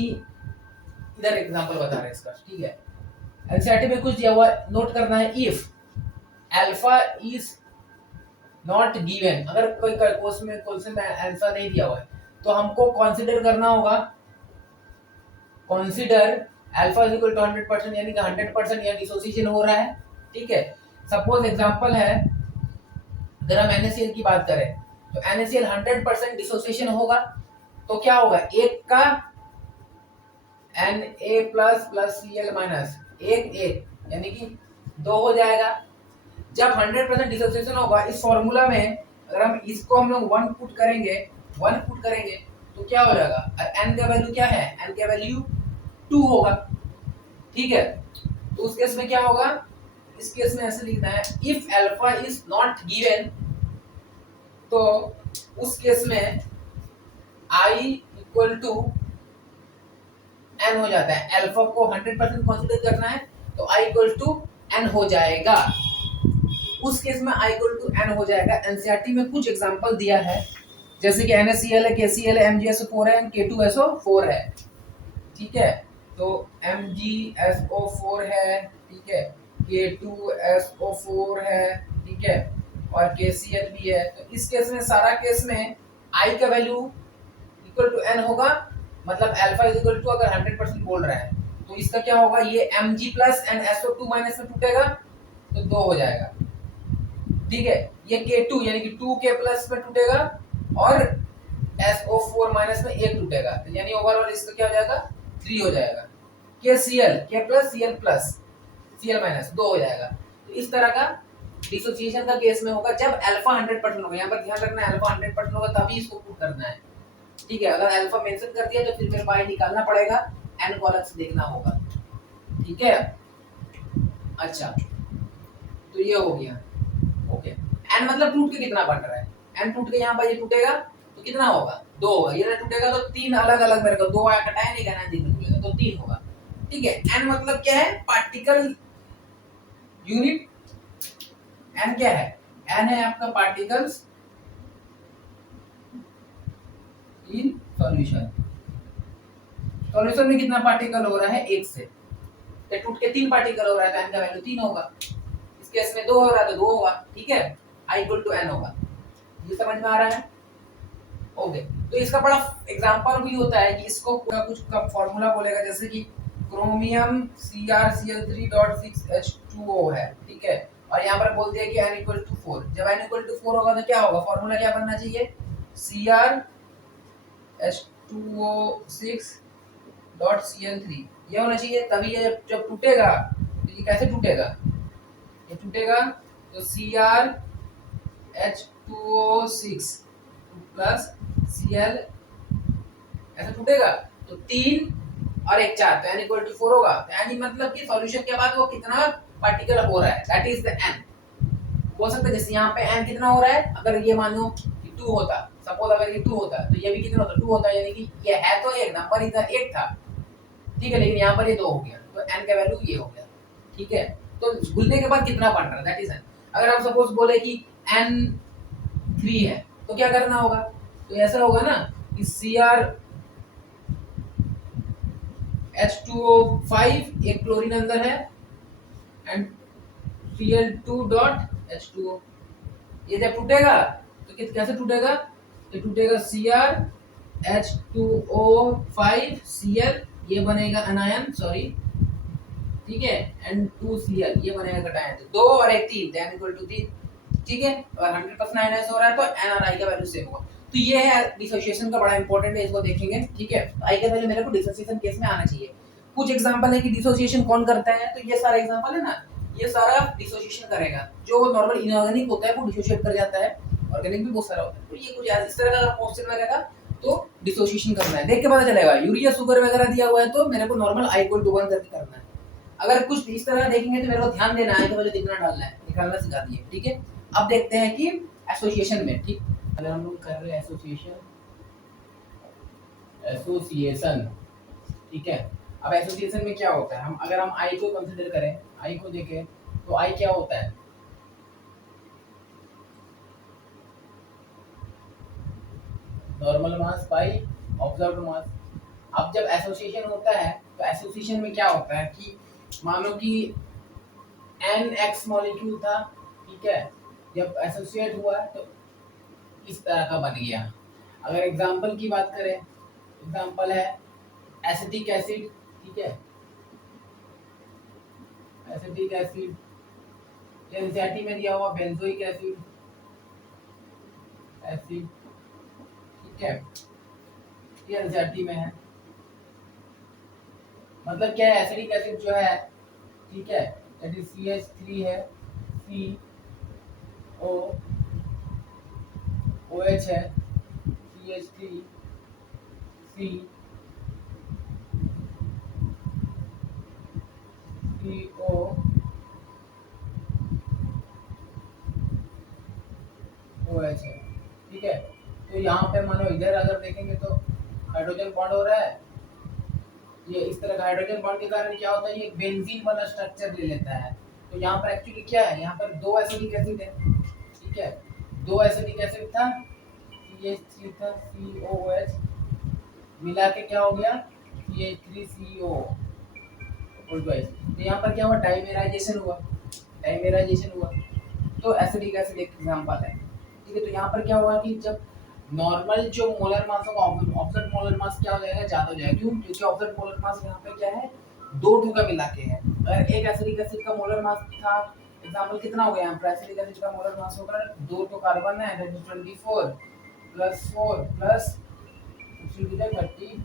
इधर एग्जांपल बता रहे हैं इसका, ठीक है। एनसीईआरटी में कुछ दिया हुआ है, नोट करना है। If alpha is not given, अगर कोई क्वेश्चन में आंसर नहीं दिया हुआ है तो हमको कंसीडर करना होगा, consider alpha is equal to 100%, यानी कि 100% या डिसोसिएशन हो रहा है, ठीक है। सपोज एग्जांपल है, अगर हम NaCl की बात करें तो NaCl 100% डिसोसिएशन होगा, तो क्या होगा, एक का Na plus plus Cl minus एक यानी कि 2 हो जाएगा। जब 100% डिसोसिएशन होगा, इस फॉर्मूला में अगर हम इसको हम लोग 1 पुट करेंगे तो क्या हो जाएगा, n का वैल्यू क्या है, n का वैल्यू 2 होगा, ठीक है। तो उस केस में क्या होगा, इस केस में ऐसे लिखना है, if alpha is not given, तो उस केस में I इक्वल टू n हो जाता है। अल्फा को 100% कंसीडर करना है तो I इक्वल टू n हो जाएगा। उस केस में I इक्वल टू n हो जाएगा। एनसीईआरटी में कुछ एग्जांपल दिया है, जैसे कि NaCl है, KCl है, MgSO4 है, K2SO4 है, ठीक है। तो MgSO4 है, ठीक है, K2SO4 है, ठीक है, और KCl भी है। तो इस केस में, सारा केस में I का वैल्यू इक्वल टू n होगा, मतलब अल्फा इज इक्वल टू, अगर 100% बोल रहा है तो इसका क्या होगा, ये Mg प्लस NSO2 माइनस में टूटेगा तो 2 हो जाएगा, ठीक है। ये K2 यानी कि 2K प्लस में टूटेगा और SO4 माइनस में 1 टूटेगा, यानी ओवरऑल इसका क्या हो जाएगा, 3 हो जाएगा। KCl K plus Cl plus Cl minus 2 हो जाएगा। तो इस तरह का डिसोसिएशन का केस में होगा जब अल्फा 100% होगा। यहाँ पर ध्यान रखना है, अल्फा 100% होगा तभी इसको पुट करना है, ठीक है। अगर अल्फा मेंशन कर दिया तो फिर मेरे को निकालना पड़ेगा, n को अलग से देखना होगा, ठीक है। अच्छा, तो ये हो गया, ओके। n मतलब टूट के कितना बन रहा है, n टूट के यहाँ पर ये टूटेगा तो कितना होगा, 2 होगा। ये टूटेगा तो 3 अलग अलग, मेरे को 2 आया कटाया नहीं करना, दिन में तो 3 होगा, ठीक है। n मतलब क्या है, पार्टिकल यूनिट। n क्या है, n है आपका पार्टिकल्स इन सॉल्यूशन। सॉल्यूशन में कितना पार्टिकल हो रहा है, 1 से, तो टूट के 3 पार्टिकल हो रहा है तो n का वैल्यू 3 होगा। इस केस में 2 हो रहा है तो 2 होगा, ठीक है। I इक्वल टू n होगा, ये समझ में आ रहा है, ओके। तो इसका बड़ा एग्जांपल भी होता है कि इसको पूरा कुछ का फार्मूला बोलेगा, जैसे कि क्रोमियम CrCl3.6H2O है, ठीक है, और यहाँ पर बोल दिया कि n इक्वल टू 4। जब n इक्वल टू 4 होगा तो क्या होगा, फार्मूला क्या बनना चाहिए, CrH2O6.Cl3 ये होना चाहिए। तभी ये जब टूटेगा तो ये कैसे टूटेगा, ये टूटेगा तो CrH2O6 प्लस Cl ऐसे टूटेगा, तो 3 और 1 4, तो n इक्वल टू 4 होगा। तो n मतलब कि सॉल्यूशन के बाद वो कितना पार्टिकल हो रहा है, दैट इज द n। बोल सकते हैं जैसे यहाँ पे n कितना हो रहा है, अगर ये मान लो कि 2 होता, सपोज अगर ये 2 होता तो ये भी कितना होता, 2 होता, यानी कि ये है तो एक नंबर इधर 1 था, ठीक है, लेकिन यहाँ पर ये 2 हो गया, तो n का वैल्यू ये हो गया, ठीक है। तो घुलने के बाद कितना बन रहा है, दैट इज n। अगर हम सपोज बोले कि n3 है तो क्या करना होगा, तो ऐसा होगा ना कि CrH2O5 एक क्लोरीन अंदर है एंड Cl2.H2O, ये जब टूटेगा तो कैसे टूटेगा, ये टूटेगा CrH2O5Cl, ये बनेगा अनायन, सॉरी, ठीक है, N2Cl ये बनेगा कटायन, तो 2 और 1 3, n इक्वल टू 3, ठीक है। और 100% आयनाइज हो रहा है तो n और I का वैल्यू सेम होगा। तो ये है डिसोसिएशन का, बड़ा इंपॉर्टेंट है, इसको देखेंगे, ठीक है। I का वैल्यू मेरे को डिसोसिएशन केस में आना चाहिए। कुछ एग्जांपल है कि डिसोसिएशन कौन करता है, तो ये सारा एग्जांपल है ना, ये सारा डिसोसिएशन करेगा। जो नॉर्मल इनऑर्गेनिक होता है वो डिसोसिएट कर जाता है, ऑर्गेनिक भी बहुत सारा होता है। तो ये कुछ इस तरह का क्वेश्चन वगैरह तो डिसोसिएशन करना है, देख के पता चलेगा। यूरिया शुगर वगैरह दिया हुआ है तो मेरे को नॉर्मल I = 1 करके करना है। अगर कुछ इस तरह देखेंगे तो मेरे को ध्यान देना है कि मुझे कितना डालना है, निकालना सिखा दिए, ठीक है। अब देखते हैं कि एसोसिएशन में, ठीक, अगर हम लोग कर रहे हैं एसोसिएशन, ठीक है। अब एसोसिएशन में क्या होता है, हम अगर हम I को कंसीडर करें, I को देखें तो I क्या होता है, नॉर्मल मास बाई ऑब्जर्व्ड मास। अब जब एसोसिएशन होता है तो एसोसिएशन में क्या होता है कि मान लो कि NX मॉलिक्यूल था, ठीक है, जब एसोसिएट हुआ तो इस तरह का बन गया। अगर एग्जांपल की बात करें, एग्जांपल है एसिटिक एसिड, ठीक है, एसिटिक एसिड, एनसीईआरटी में दिया हुआ बेंजोइक एसिड, एसिड, ठीक है, ये एनसीईआरटी में है। मतलब क्या है, एसिडिक एसिड जो है, ठीक है, दैट इज CH3 है, CO OH है, CH3 C CO OH है, ठीक है। तो यहाँ पे मानो इधर अगर देखेंगे तो हाइड्रोजन बॉन्ड हो रहा है, ये इस तरह का हाइड्रोजन बॉन्ड के कारण क्या होता है, ये बेंजीन वाला स्ट्रक्चर ले लेता है। तो यहाँ पर एक्चुअली क्या है, यहाँ पर दो एसिडिक एसिड है, ठीक है, दो एसिडिक एसिड था, CH3 था, COOH मिला के क्या हो गया, CH3CO। तो यहाँ पर क्या हुआ, डाइमेराइजेशन हुआ, डाइमेराइजेशन हुआ। तो एसिडिक एसिड एक एग्जांपल है, ठीक है। तो यहाँ पर क्या हुआ कि जब नॉर्मल जो मोलर मास होगा, ऑब्जर्व मोलर मास क्या हो जाएगा, ज्यादा हो जाएगा। क्यों? क्योंकि ऑब्जर्व मोलर मास यहाँ पे क्या है, दो टू का मिला के है। अगर एक एसिडिक एसिड का मोलर मास था, एग्जांपल कितना हो गया यहाँ पर, एसिडिक एसिड का मोलर मास होगा 2 तो कार्बन है, दैट इज 24 + 4 + 32,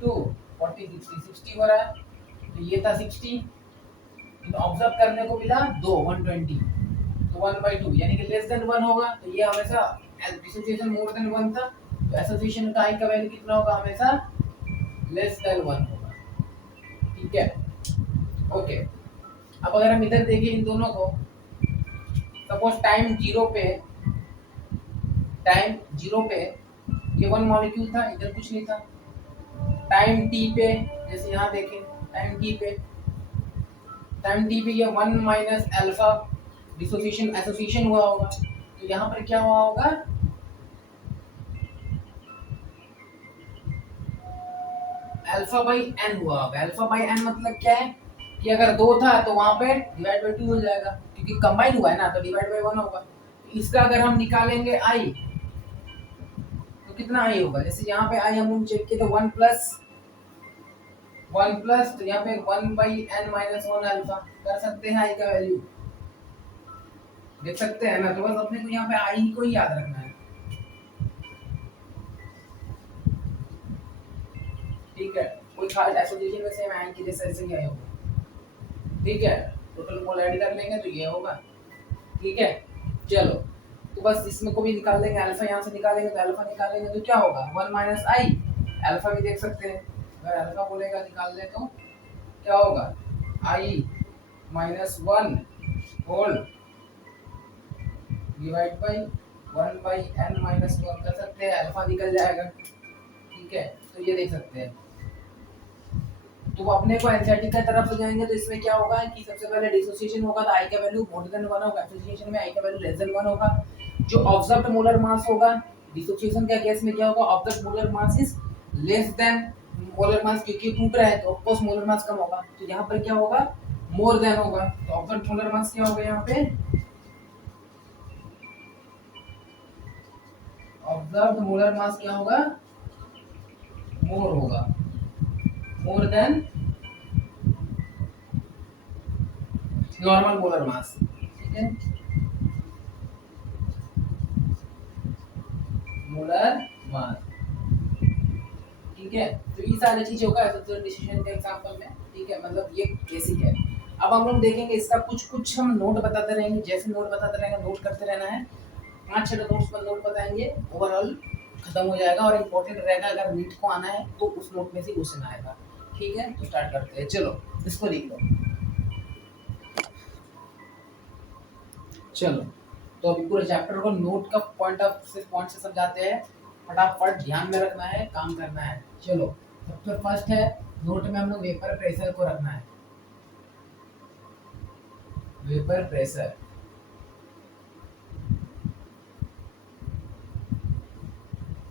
तो 32 40 60 हो रहा है। तो ये था 60, ऑब्जर्व करने को मिला 2 120, तो 1/2 यानी कि लेस देन 1 होगा। तो ये हमेशा डिसोसिएशन मोर देन 1 था, तो एसोसिएशन का I का वैल्यू कितना होगा, हमेशा लेस देन 1 होगा, ठीक है, ओके। अब अगर हम इधर देखें इन दोनों को, सपोज टाइम 0 पे ये 1 मॉलिक्यूल था, इधर कुछ नहीं था। टाइम t पे, जैसे यहाँ देखें टाइम t पे ये 1 - अल्फा डिसोसिएशन एसोसिएशन हुआ होगा। तो यहाँ पर क्या हुआ होगा, α/n हुआ होगा। α/n मतलब क्या है कि अगर 2 था तो वहां पे डिवाइड बाय 2 हो जाएगा, क्योंकि कंबाइन हुआ है ना, तो डिवाइड बाय 1 होगा। इसका अगर हम निकालेंगे I तो कितना I होगा, जैसे यहाँ पे I हम लोग चेक किए तो 1 प्लस, तो यहाँ पे 1/n - 1 अल्फा कर सकते हैं I का वैल्यू, देख सकते हैं ना। तो बस अपने को यहाँ पे I को ही याद रखना है, ठीक है। कोई खास एसोसिएशन में सेम I के जैसे ऐसे क्या होगा, ठीक है। टोटल मोल ऐड कर लेंगे तो ये होगा, ठीक है। चलो, तो बस इसमें को भी निकाल लेंगे, अल्फा यहाँ से निकालेंगे तो अल्फा निकालेंगे तो क्या होगा, 1 - I। अल्फा भी देख सकते हैं, अगर अल्फा बोलेगा निकाल ले तो क्या होगा, I - 1 whole divide by 1/n - 1 कर सकते हैं, अल्फा निकल जाएगा, ठीक है। तो ये देख सकते हैं। तो अपने को एनसीईआरटी की तरफ से जाएंगे तो इसमें क्या होगा कि सबसे पहले डिसोसिएशन होगा तो I का वैल्यू मोर देन 1 होगा, एसोसिएशन में I का वैल्यू लेस देन 1 होगा। जो ऑब्जर्व्ड मोलर मास होगा, डिसोसिएशन के केस में क्या होगा, observed molar mass is less then molar mass, क्योंकि टूट रहा है तो ऑफ कोर्स मोलर मास कम होगा। तो यहाँ पर क्या होगा, मोर देन होगा। तो ऑब्जर्व्ड मोलर मास क्या होगा, यहाँ पे ऑब्जर्व्ड मोलर मास क्या होगा, मोर होगा, more than normal molar mass, ठीक है, मोलर मास, ठीक है। तो ये सारी चीजें होगा एसोसिएशन डिसीजन के एग्जांपल में, ठीक है, मतलब ये बेसिक है। अब हम लोग देखेंगे इसका कुछ हम नोट बताते रहेंगे, जैसे नोट बताते रहेंगे नोट करते रहना है। 5-6 नोट बताएंगे, ओवरऑल खत्म हो जाएगा और इम्पोर्टेंट रहेगा। अगर नीट को आना है तो उस नोट में से क्वेश्चन आएगा। ठीक है, तो स्टार्ट करते हैं। चलो इसको लिख लो। चलो तो अभी पूरे चैप्टर को नोट का पॉइंट से समझाते हैं। फटाफट ध्यान में रखना है, काम करना है। चलो सबसे फर्स्ट है, नोट में हम लोग वेपर प्रेशर को रखना है। वेपर प्रेशर,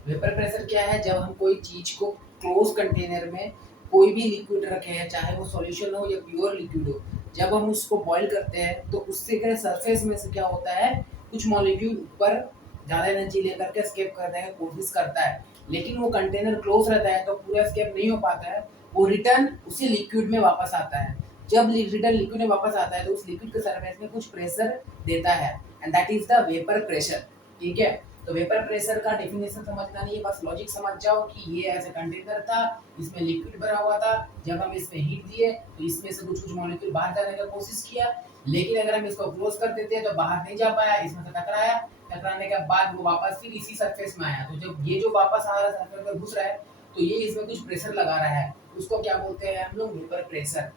वेपर प्रेशर क्या है? जब हम कोई चीज को क्लोज कंटेनर में कोई भी लिक्विड रखे हैं, चाहे वो सॉल्यूशन हो या प्योर लिक्विड हो, जब हम उसको बॉईल करते हैं तो उससे क्या सरफेस में से क्या होता है, कुछ मॉलिक्यूल ऊपर ज़्यादा एनर्जी लेकर के एस्केप करने की कोशिश करता है, लेकिन वो कंटेनर क्लोज रहता है तो पूरा एस्केप नहीं हो पाता है। वो रिटर्न उसी लिक्विड में वापस आता है। जब रिटर्न लिक्विड में वापस आता है तो उस लिक्विड के सरफेस में कुछ प्रेशर देता है, and that is the vapour pressure. ठीक है, तो वेपर प्रेशर का डेफिनेशन समझना नहीं है, बस लॉजिक समझ जाओ कि ये ऐसे कंटेनर था, इसमें लिक्विड भरा हुआ था, जब हम इसमें हीट दिए तो इसमें से कुछ कुछ मॉलिक्यूल बाहर जाने का कोशिश किया, लेकिन अगर हम इसको क्लोज कर देते तो बाहर नहीं जा पाया, इसमें से टकराया, टकराने के बाद वो वापस फिर इसी सरफेस में आया। तो जब ये जो वापस आ रहा है सरफेस में घुस रहा है तो ये इसमें कुछ प्रेशर लगा रहा है, उसको क्या बोलते हैं हम लोग? Vapour pressure.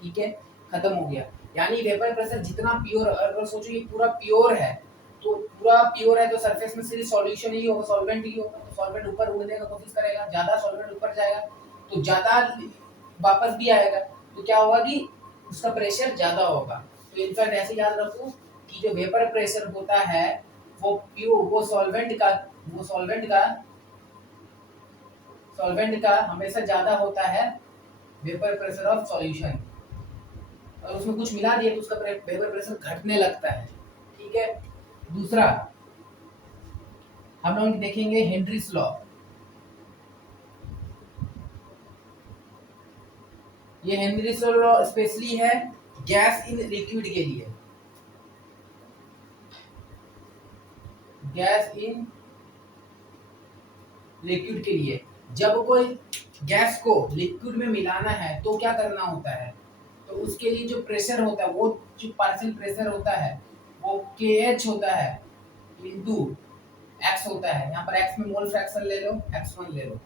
ठीक है, खत्म हो गया। यानी वेपर प्रेशर जितना प्योर, अगर सोचो ये पूरा प्योर है, तो पूरा प्योर है तो सरफेस में सिर्फ सॉल्यूशन ही होगा, सॉल्वेंट ही होगा, तो सॉल्वेंट ऊपर उड़ने का कोशिश करेगा, ज्यादा सॉल्वेंट ऊपर जाएगा तो ज्यादा वापस भी आएगा, तो क्या होगा कि उसका प्रेशर ज्यादा होगा। तो इनफैक्ट ऐसे याद रखो कि जो वेपर प्रेशर होता है वो प्योर, वो सॉल्वेंट का हमेशा ज्यादा होता है वेपर प्रेशर ऑफ सॉल्यूशन। और उसमें कुछ मिला दिए तो उसका वेपर प्रेशर घटने लगता है। ठीक है, दूसरा हम लोग देखेंगे हेनरीज लॉ। ये हेनरीज लॉ स्पेशली है गैस इन लिक्विड के लिए, गैस इन लिक्विड के लिए। जब कोई गैस को लिक्विड में मिलाना है तो क्या करना होता है, तो उसके लिए जो प्रेशर होता है, वो जो पार्शियल प्रेशर होता है वो KH होता है इंटू एक्स होता है। यहाँ पर एक्स में मोल फ्रैक्शन ले लो, x1 ले लो।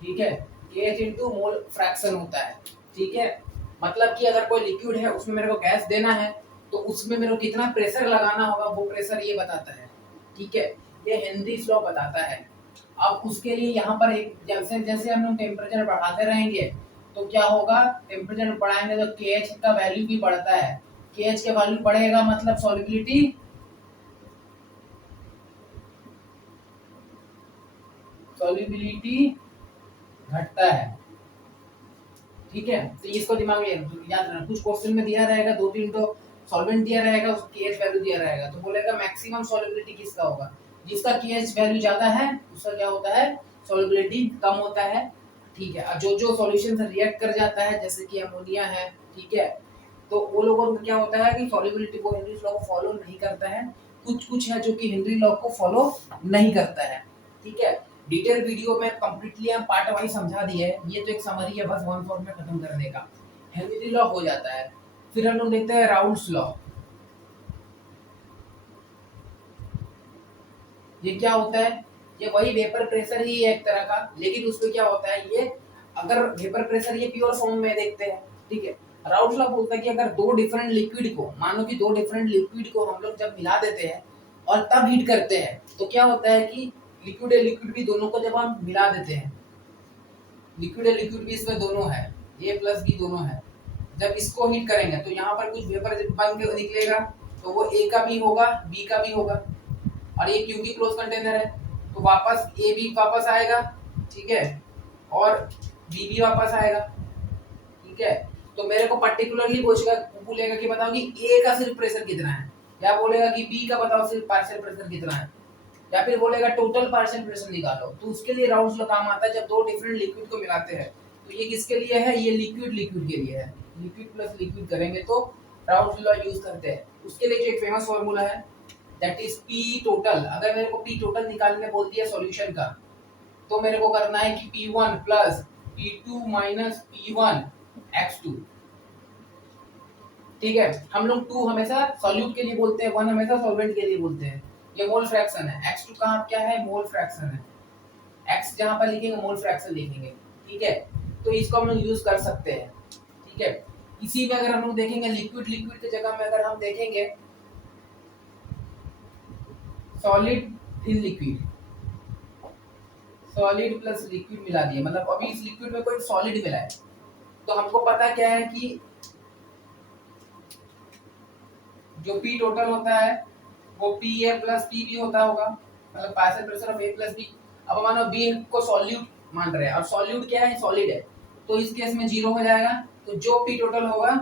ठीक है, KH इंटू मोल फ्रैक्शन होता है। ठीक है, मतलब कि अगर कोई लिक्विड है उसमें मेरे को गैस देना है तो उसमें मेरे को कितना प्रेशर लगाना होगा, वो प्रेशर ये बताता है। ठीक है, ये हेनरीज लॉ बताता है। अब उसके लिए यहाँ पर एक, जैसे जैसे हम लोग टेम्परेचर बढ़ाते रहेंगे तो क्या होगा, टेम्परेचर बढ़ाएंगे तो KH का वैल्यू भी बढ़ता है। KH का वैल्यू बढ़ेगा मतलब सॉल्युबिलिटी घटता है। ठीक है, तो इसको दिमाग में याद रखना। कुछ क्वेश्चन में दिया रहेगा 2-3 तो सॉल्वेंट दिया रहेगा, उसका KH वैल्यू दिया रहेगा, तो बोलेगा मैक्सिमम सॉल्युबिलिटी किसका होगा, जिसका KH वैल्यू ज्यादा है उसका क्या होता है, सॉल्युबिलिटी कम होता है। ठीक है, और जो जो सॉल्यूशन से रिएक्ट कर जाता है जैसे कि अमोनिया है, ठीक है, तो वो लोगों का क्या होता है कि सॉल्युबिलिटी को हेनरी लॉ को फॉलो नहीं करता है। कुछ कुछ है जो कि हेनरी लॉ को फॉलो नहीं करता है। ठीक है, डिटेल वीडियो में कंप्लीटली हम पार्ट वाइज समझा दिए है, ये तो एक समरी है बस वन शॉट में खत्म करने का। हेनरी लॉ हो जाता है। फिर हम लोग देखते हैं राउल्ट्स लॉ। ये क्या होता है, ये वही वेपर प्रेशर ही है एक तरह का, लेकिन उसमें क्या होता है, ये अगर वेपर प्रेशर ये प्योर फॉर्म में देखते हैं। ठीक है, राउल्ट्स लॉ बोलता है कि अगर दो डिफरेंट लिक्विड को, मानो कि दो डिफरेंट लिक्विड को हम लोग जब मिला देते हैं और तब हीट करते हैं तो क्या होता है कि लिक्विड भी दोनों को जब हम मिला देते हैं, लिक्विड भी इसमें दोनों है, A प्लस B दोनों है, जब इसको हीट करेंगे तो यहाँ पर कुछ वेपर बन के निकलेगा, तो वो A का भी होगा B का भी होगा, और ये क्योंकि क्लोज कंटेनर है तो वापस ए भी वापस आएगा। ठीक है, और बी भी वापस आएगा। ठीक है, तो मेरे को पर्टिकुलरली बोलेगा कि बताओ कि ए का सिर्फ प्रेशर कितना है, या बोलेगा कि बी का बताओ सिर्फ पार्शियल प्रेशर कितना है, या फिर बोलेगा टोटल पार्शियल प्रेशर निकालो। तो उसके लिए राउल्ट्स लॉ काम आता है जब दो डिफरेंट लिक्विड को मिलाते हैं। तो ये किसके लिए है, ये लिक्विड के लिए है, लिक्विड प्लस लिक्विड करेंगे तो राउल्ट्स लॉ यूज करते हैं। उसके लिए जो एक फेमस फॉर्मूला है दैट इज P टोटल। अगर मेरे को P टोटल निकालने बोल दिया सॉल्यूशन का, तो मेरे को करना है कि P1 plus P2 minus P1 x2। ठीक है। हम लोग 2 हमेशा सॉल्यूट के लिए बोलते हैं, 1 हमेशा सॉल्वेंट के लिए बोलते हैं। ये मोल फ्रैक्शन है। x2 कहाँ क्या है? मोल फ्रैक्शन है। x जहाँ पर लिखेंगे मोल फ्रैक्शन लिखेंगे, ठीक है। तो इसको हम लोग यूज कर सकते हैं, ठीक है। इसी में अगर हम लोग देखेंगे लिक्विड, लिक्विड की जगह में अगर हम देखेंगे solid in liquid, solid plus liquid मिला दिए, मतलब अभी इस लिक्विड में कोई सॉलिड मिला है, तो हमको पता क्या है कि जो P टोटल होता है वो PA प्लस PB होता होगा, मतलब partial pressure of A plus B। अब मानो B को सॉल्यूट मान रहे हैं और सॉल्यूट क्या है? सॉलिड है, तो इस केस में 0 हो जाएगा। तो जो P टोटल होगा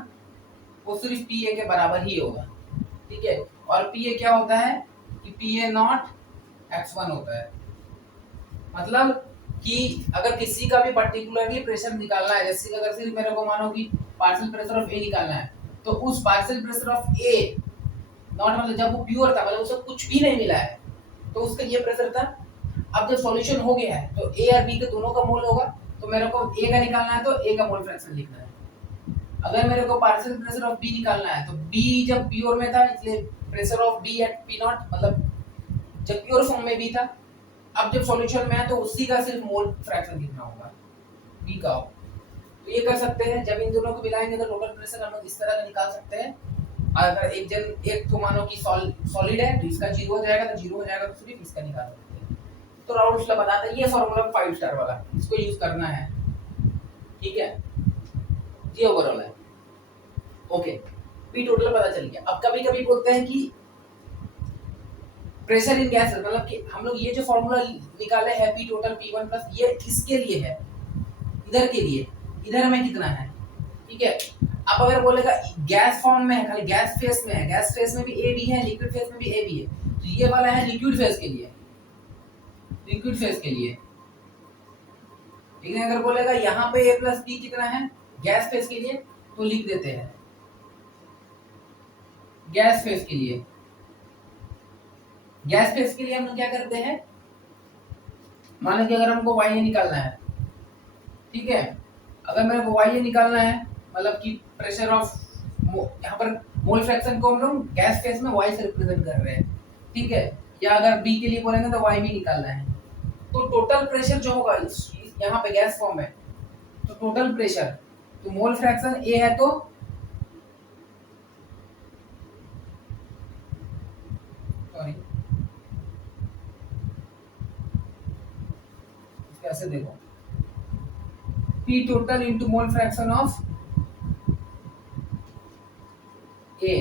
वो सिर्फ PA के बराबर ही होगा, ठीक है। और PA क्या होता है कि PA नॉट x1 होता है। मतलब कि अगर किसी का भी पर्टिकुलरली प्रेशर निकालना है, जैसे अगर सिर्फ मेरे को मानो कि पार्शियल प्रेशर ऑफ A निकालना है, तो उस partial pressure of A not मतलब जब वो प्योर था, मतलब उसे कुछ भी नहीं मिला है, तो उसका ये प्रेशर था। अब जब सॉल्यूशन हो गया है तो A और B के दोनों का मोल होगा, तो मेरे को A का निकालना है तो A का मोल फ्रैक्शन लिखना है। अगर मेरे को पार्शियल प्रेशर ऑफ B निकालना है तो B जब प्योर में था, इसलिए pressure of B at P naught, मतलब जब प्योर फॉर्म में B था। अब जब सॉल्यूशन में है तो उसी का सिर्फ मोल फ्रैक्शन लिखना होगा, B का। तो ये कर सकते हैं, जब इन दोनों को मिलाएंगे तो टोटल प्रेशर हम लोग इस तरह का निकाल सकते हैं। अगर एक तो मानो कि सॉलिड है तो इसका 0 हो जाएगा, तो 0 हो जाएगा तो सिर्फ इसका निकाल सकते हैं। तो राउंड उसला बताता है, ये फार्मूला 5 स्टार वाला, इसको यूज करना है, ठीक है। ये ओवरऑल है, ओके। पी टोटल पता चल गया। अब कभी कभी बोलते हैं कि प्रेशर इन गैस, मतलब कि हम लोग ये जो फार्मूला निकाले है पी टोटल P1 प्लस, ये किसके लिए है? इधर के लिए, इधर हमें कितना है, ठीक है। अब अगर बोलेगा गैस फॉर्म में है, खाली गैस फेस में है, गैस फेस में भी ए भी है, लिक्विड फेस में भी ए भी है, तो ये वाला है लिक्विड फेस के लिए, लिक्विड फेस के लिए, ठीक है। अगर बोलेगा यहाँ पे ए प्लस बी कितना है गैस फेस के लिए, तो लिख देते हैं गैस फेस के लिए। गैस फेस के लिए हम लोग क्या करते हैं, मानो कि अगर हमको वाई निकालना है, ठीक है। अगर मेरे को वाई निकालना है, मतलब कि प्रेशर ऑफ, यहाँ पर मोल फ्रैक्शन को हम लोग गैस फेस में वाई से रिप्रेजेंट कर रहे हैं, ठीक है। या अगर बी के लिए बोलेंगे तो वाई भी निकालना है। तो टोटल प्रेशर जो होगा यहाँ पे गैस फॉर्म है, तो टोटल प्रेशर, तो मोल फ्रैक्शन ए है तो सॉरी कैसे देखो, P total into mole fraction of A,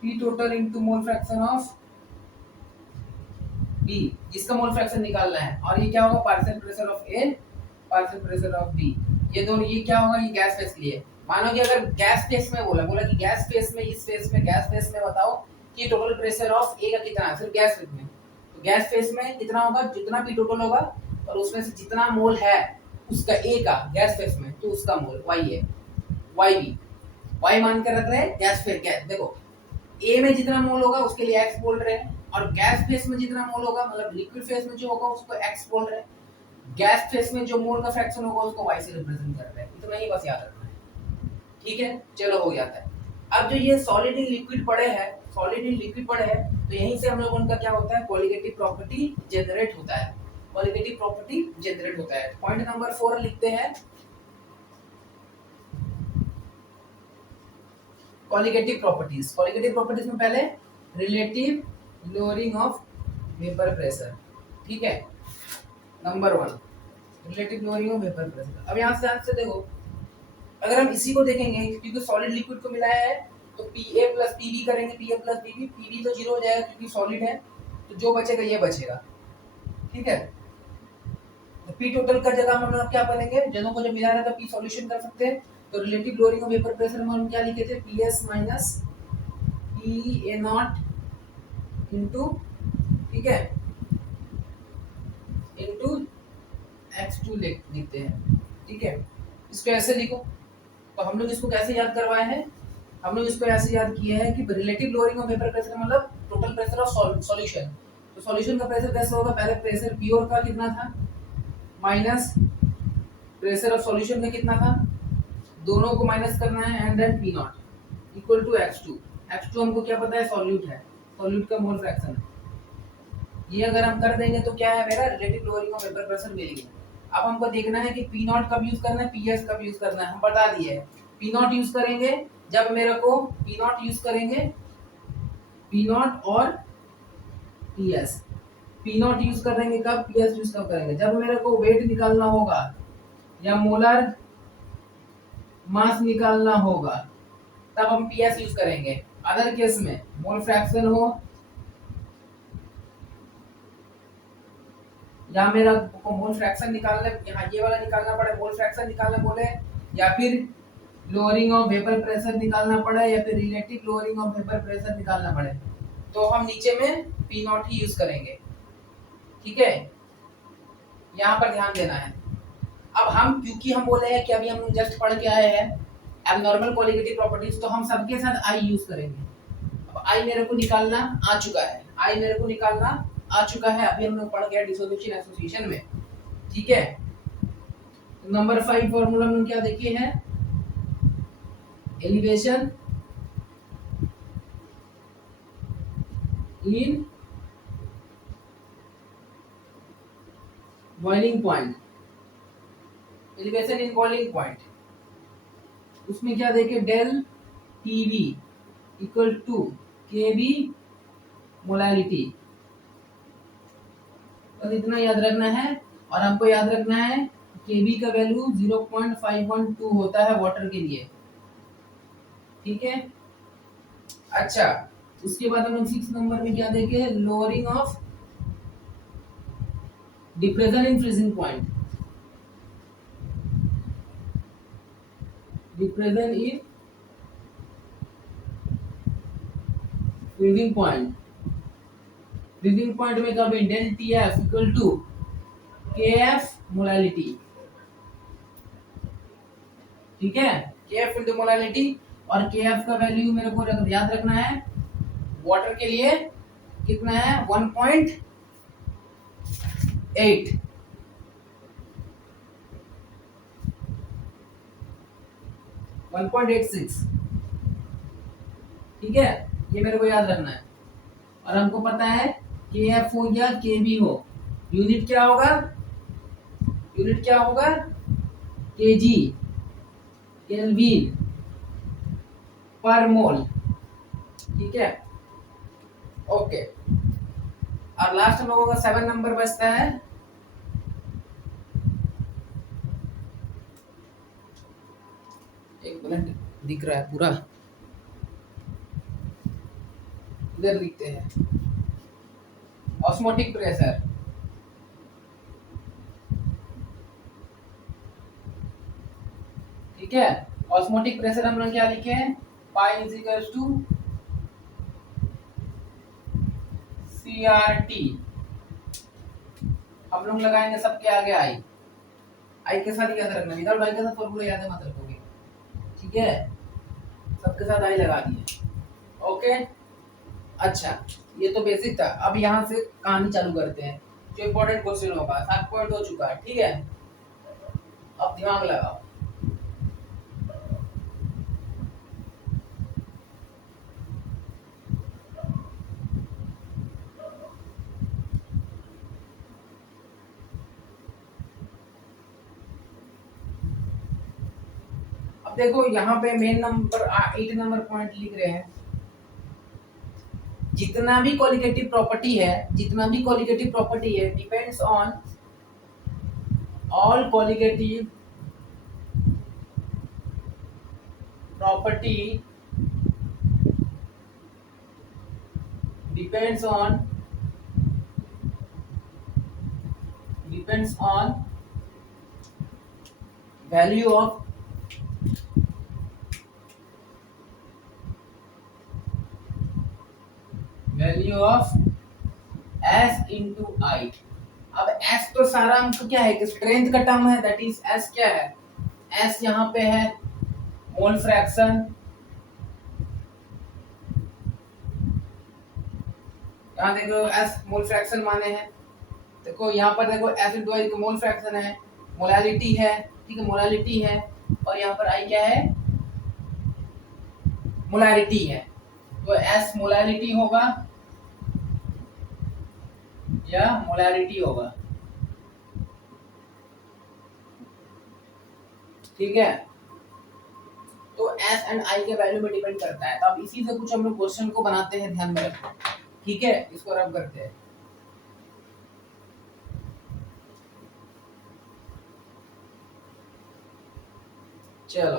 P total into mole fraction of B, जिसका मोल फ्रैक्शन निकालना है। और ये क्या होगा? Partial pressure of A, partial pressure of B। ये दोनों, ये क्या होगा? ये गैस फेस के लिए। मानो कि अगर गैस फेस में बोला कि गैस फेस में, इस फेस में, गैस फेस में बताओ कि टोटल प्रेशर ऑफ A का कितना है, सिर्फ गैस फेस में। तो गैस फेस में कितना होगा? जितना P टोटल होगा और उसमें से जितना मोल है उसका A का गैस फेस में, तो उसका मोल Y है, YB, Y मान कर रख रहे हैं गैस फेस। गैस देखो, A में जितना मोल होगा उसके लिए X बोल रहे हैं, और गैस फेस में जितना मोल होगा, मतलब लिक्विड फेस में जो होगा उसको X बोल रहे हैं। गैस फेस में जो मोल का फ्रैक्शन होगा उसको Y से रिप्रेजेंट कर रहे हैं। इतना ही बस याद रखना है, ठीक है। चलो हो जाता है। अब जो ये सॉलिड इन लिक्विड पड़े हैं, सॉलिड इन लिक्विड पड़े हैं, तो यहीं से हम लोगों का क्या होता है? कोलिगेटिव प्रॉपर्टी जनरेट होता है, कोलिगेटिव प्रॉपर्टी जनरेट होता है। पॉइंट नंबर 4 लिखते हैं, कोलिगेटिव प्रॉपर्टीज। कोलिगेटिव प्रॉपर्टीज में पहले relative lowering of vapour pressure, ठीक है, number 1 relative lowering of vapour pressure. अब यहाँ से ध्यान से देखो, अगर हम इसी को देखेंगे, क्योंकि सॉलिड लिक्विड को मिलाया है, तो PA प्लस PB करेंगे, PA प्लस PB, PB तो 0 हो जाएगा क्योंकि सॉलिड है, तो जो बचेगा ये बचेगा, ठीक है। तो P टोटल का जगह हम लोग क्या करेंगे? दोनों को जब मिला रहा था P सॉल्यूशन कर सकते हैं, तो relative lowering of vapour pressure में हम क्या लिखे थे? PS minus PA not into, ठीक है, इनटू X2 लिखते हैं, ठीक है। इसको ऐसे लिखो। तो हम लोग इसको कैसे याद करवाए हैं? हम लोग इसको ऐसे याद किए हैं कि relative lowering of vapour pressure मतलब टोटल प्रेशर ऑफ सॉल्यूशन। तो सॉल्यूशन का प्रेशर कैसे होगा? पहले प्रेशर प्योर का कितना था माइनस प्रेशर ऑफ सॉल्यूशन का कितना था, दोनों को माइनस करना है, and then P naught equal to H2। H2 हमको क्या पता है, सॉल्यूट है, सॉल्यूट का मोल फ्रैक्शन है। ये अगर हम कर देंगे तो क्या है, मेरा relative lowering of vapour pressure मिल गया। अब हमको देखना है कि पी नॉट कब यूज करना है, पी एस कब यूज करना है। हम बता दिए पी नॉट यूज करेंगे जब मेरे को पी नॉट यूज करेंगे, पी नॉट और P S. P not use करेंगे कब, पी एस यूज कब करेंगे, जब मेरे को वेट निकालना होगा या मोलर मास निकालना होगा, तब हम पी एस यूज करेंगे। अदर केस में मोल फ्रैक्शन हो या मेरा मोल फ्रैक्शन निकालने, यहाँ ये वाला निकालना पड़े, मोल फ्रैक्शन निकालना बोले, या फिर लोअरिंग ऑफ वेपर प्रेशर निकालना पड़े, या फिर relative lowering of vapour pressure निकालना पड़े, तो हम नीचे में पी नॉट ही यूज करेंगे। ठीक है, यहाँ पर ध्यान देना है। अब हम क्योंकि हम बोले हैं कि अभी हम जस्ट पढ़ के आए हैं एबनॉर्मल कोलिगेटिव प्रॉपर्टीज, तो हम सबके साथ आई यूज करेंगे। अब आई मेरे को निकालना आ चुका है, आई मेरे को निकालना आ चुका है, अभी हम लोग पढ़ गया डिसोसिएशन एसोसिएशन में। ठीक है, नंबर 5 फॉर्मूला में क्या देखिए है, elevation in boiling point, elevation in boiling point, उसमें क्या देखे, del TB equal to KB molality. बस इतना याद रखना है, और हमको याद रखना है केबी का वैल्यू 0.512 होता है वाटर के लिए। ठीक है, अच्छा उसके बाद हम लोग 6 नंबर में क्या देखे, lowering of depression in freezing point, depression in freezing point, freezing point में कब del T F equal to K F molality. ठीक है, के एफ इंटू मोलैलिटी, और के एफ का वैल्यू मेरे को याद रखना है वाटर के लिए कितना है, 1.8, 1.86। ठीक है, ये मेरे को याद रखना है। और हमको पता है के एफ हो या के बी हो, यूनिट क्या होगा, यूनिट क्या होगा, केजी, केल्विन पर मोल। ठीक है, ओके। और लास्ट हम लोगों का 7 नंबर बचता है, एक मिनट, दिख रहा है पूरा, इधर लिखते हैं, ऑस्मोटिक प्रेशर। ठीक है, ऑस्मोटिक प्रेशर हम लोग क्या लिखे हैं, pi is equal to CRT। हम लोग लगाएंगे सबके आगे आई, आई के साथ याद रखना, विदाउट आई के साथ फॉर्मूला याद मत रखोगे। ठीक है, सबके साथ आई लगा दिए। ओके, अच्छा ये तो बेसिक था। अब यहाँ से कहानी चालू करते हैं, जो इम्पोर्टेंट क्वेश्चन होगा। 7 पॉइंट हो चुका है। ठीक है, अब दिमाग लगाओ। अब देखो यहाँ पे मेन नंबर 8 नंबर पॉइंट लिख रहे हैं, जितना भी क्वालिटेटिव प्रॉपर्टी है, जितना भी क्वालिटेटिव प्रॉपर्टी है, depends on all qualitative property depends on value of S into I। अब S तो सारा हमको क्या है कि स्ट्रेंथ का टर्म है, दैट इज S क्या है, S यहाँ पे है मोल फ्रैक्शन, यहाँ देखो S मोल फ्रैक्शन माने हैं। देखो यहाँ पर देखो S into I mole fraction है, मोलैलिटी है, ठीक है मोलैलिटी है, और यहाँ पर I क्या है, मोलैरिटी है, तो एस मोलैरिटी होगा या मोलैरिटी होगा, ठीक है। तो एस एंड आई के वैल्यू में डिपेंड करता है। तो अब इसी से कुछ हम लोग क्वेश्चन को बनाते हैं, ध्यान में रखो, ठीक है। इसको रब करते हैं। चलो,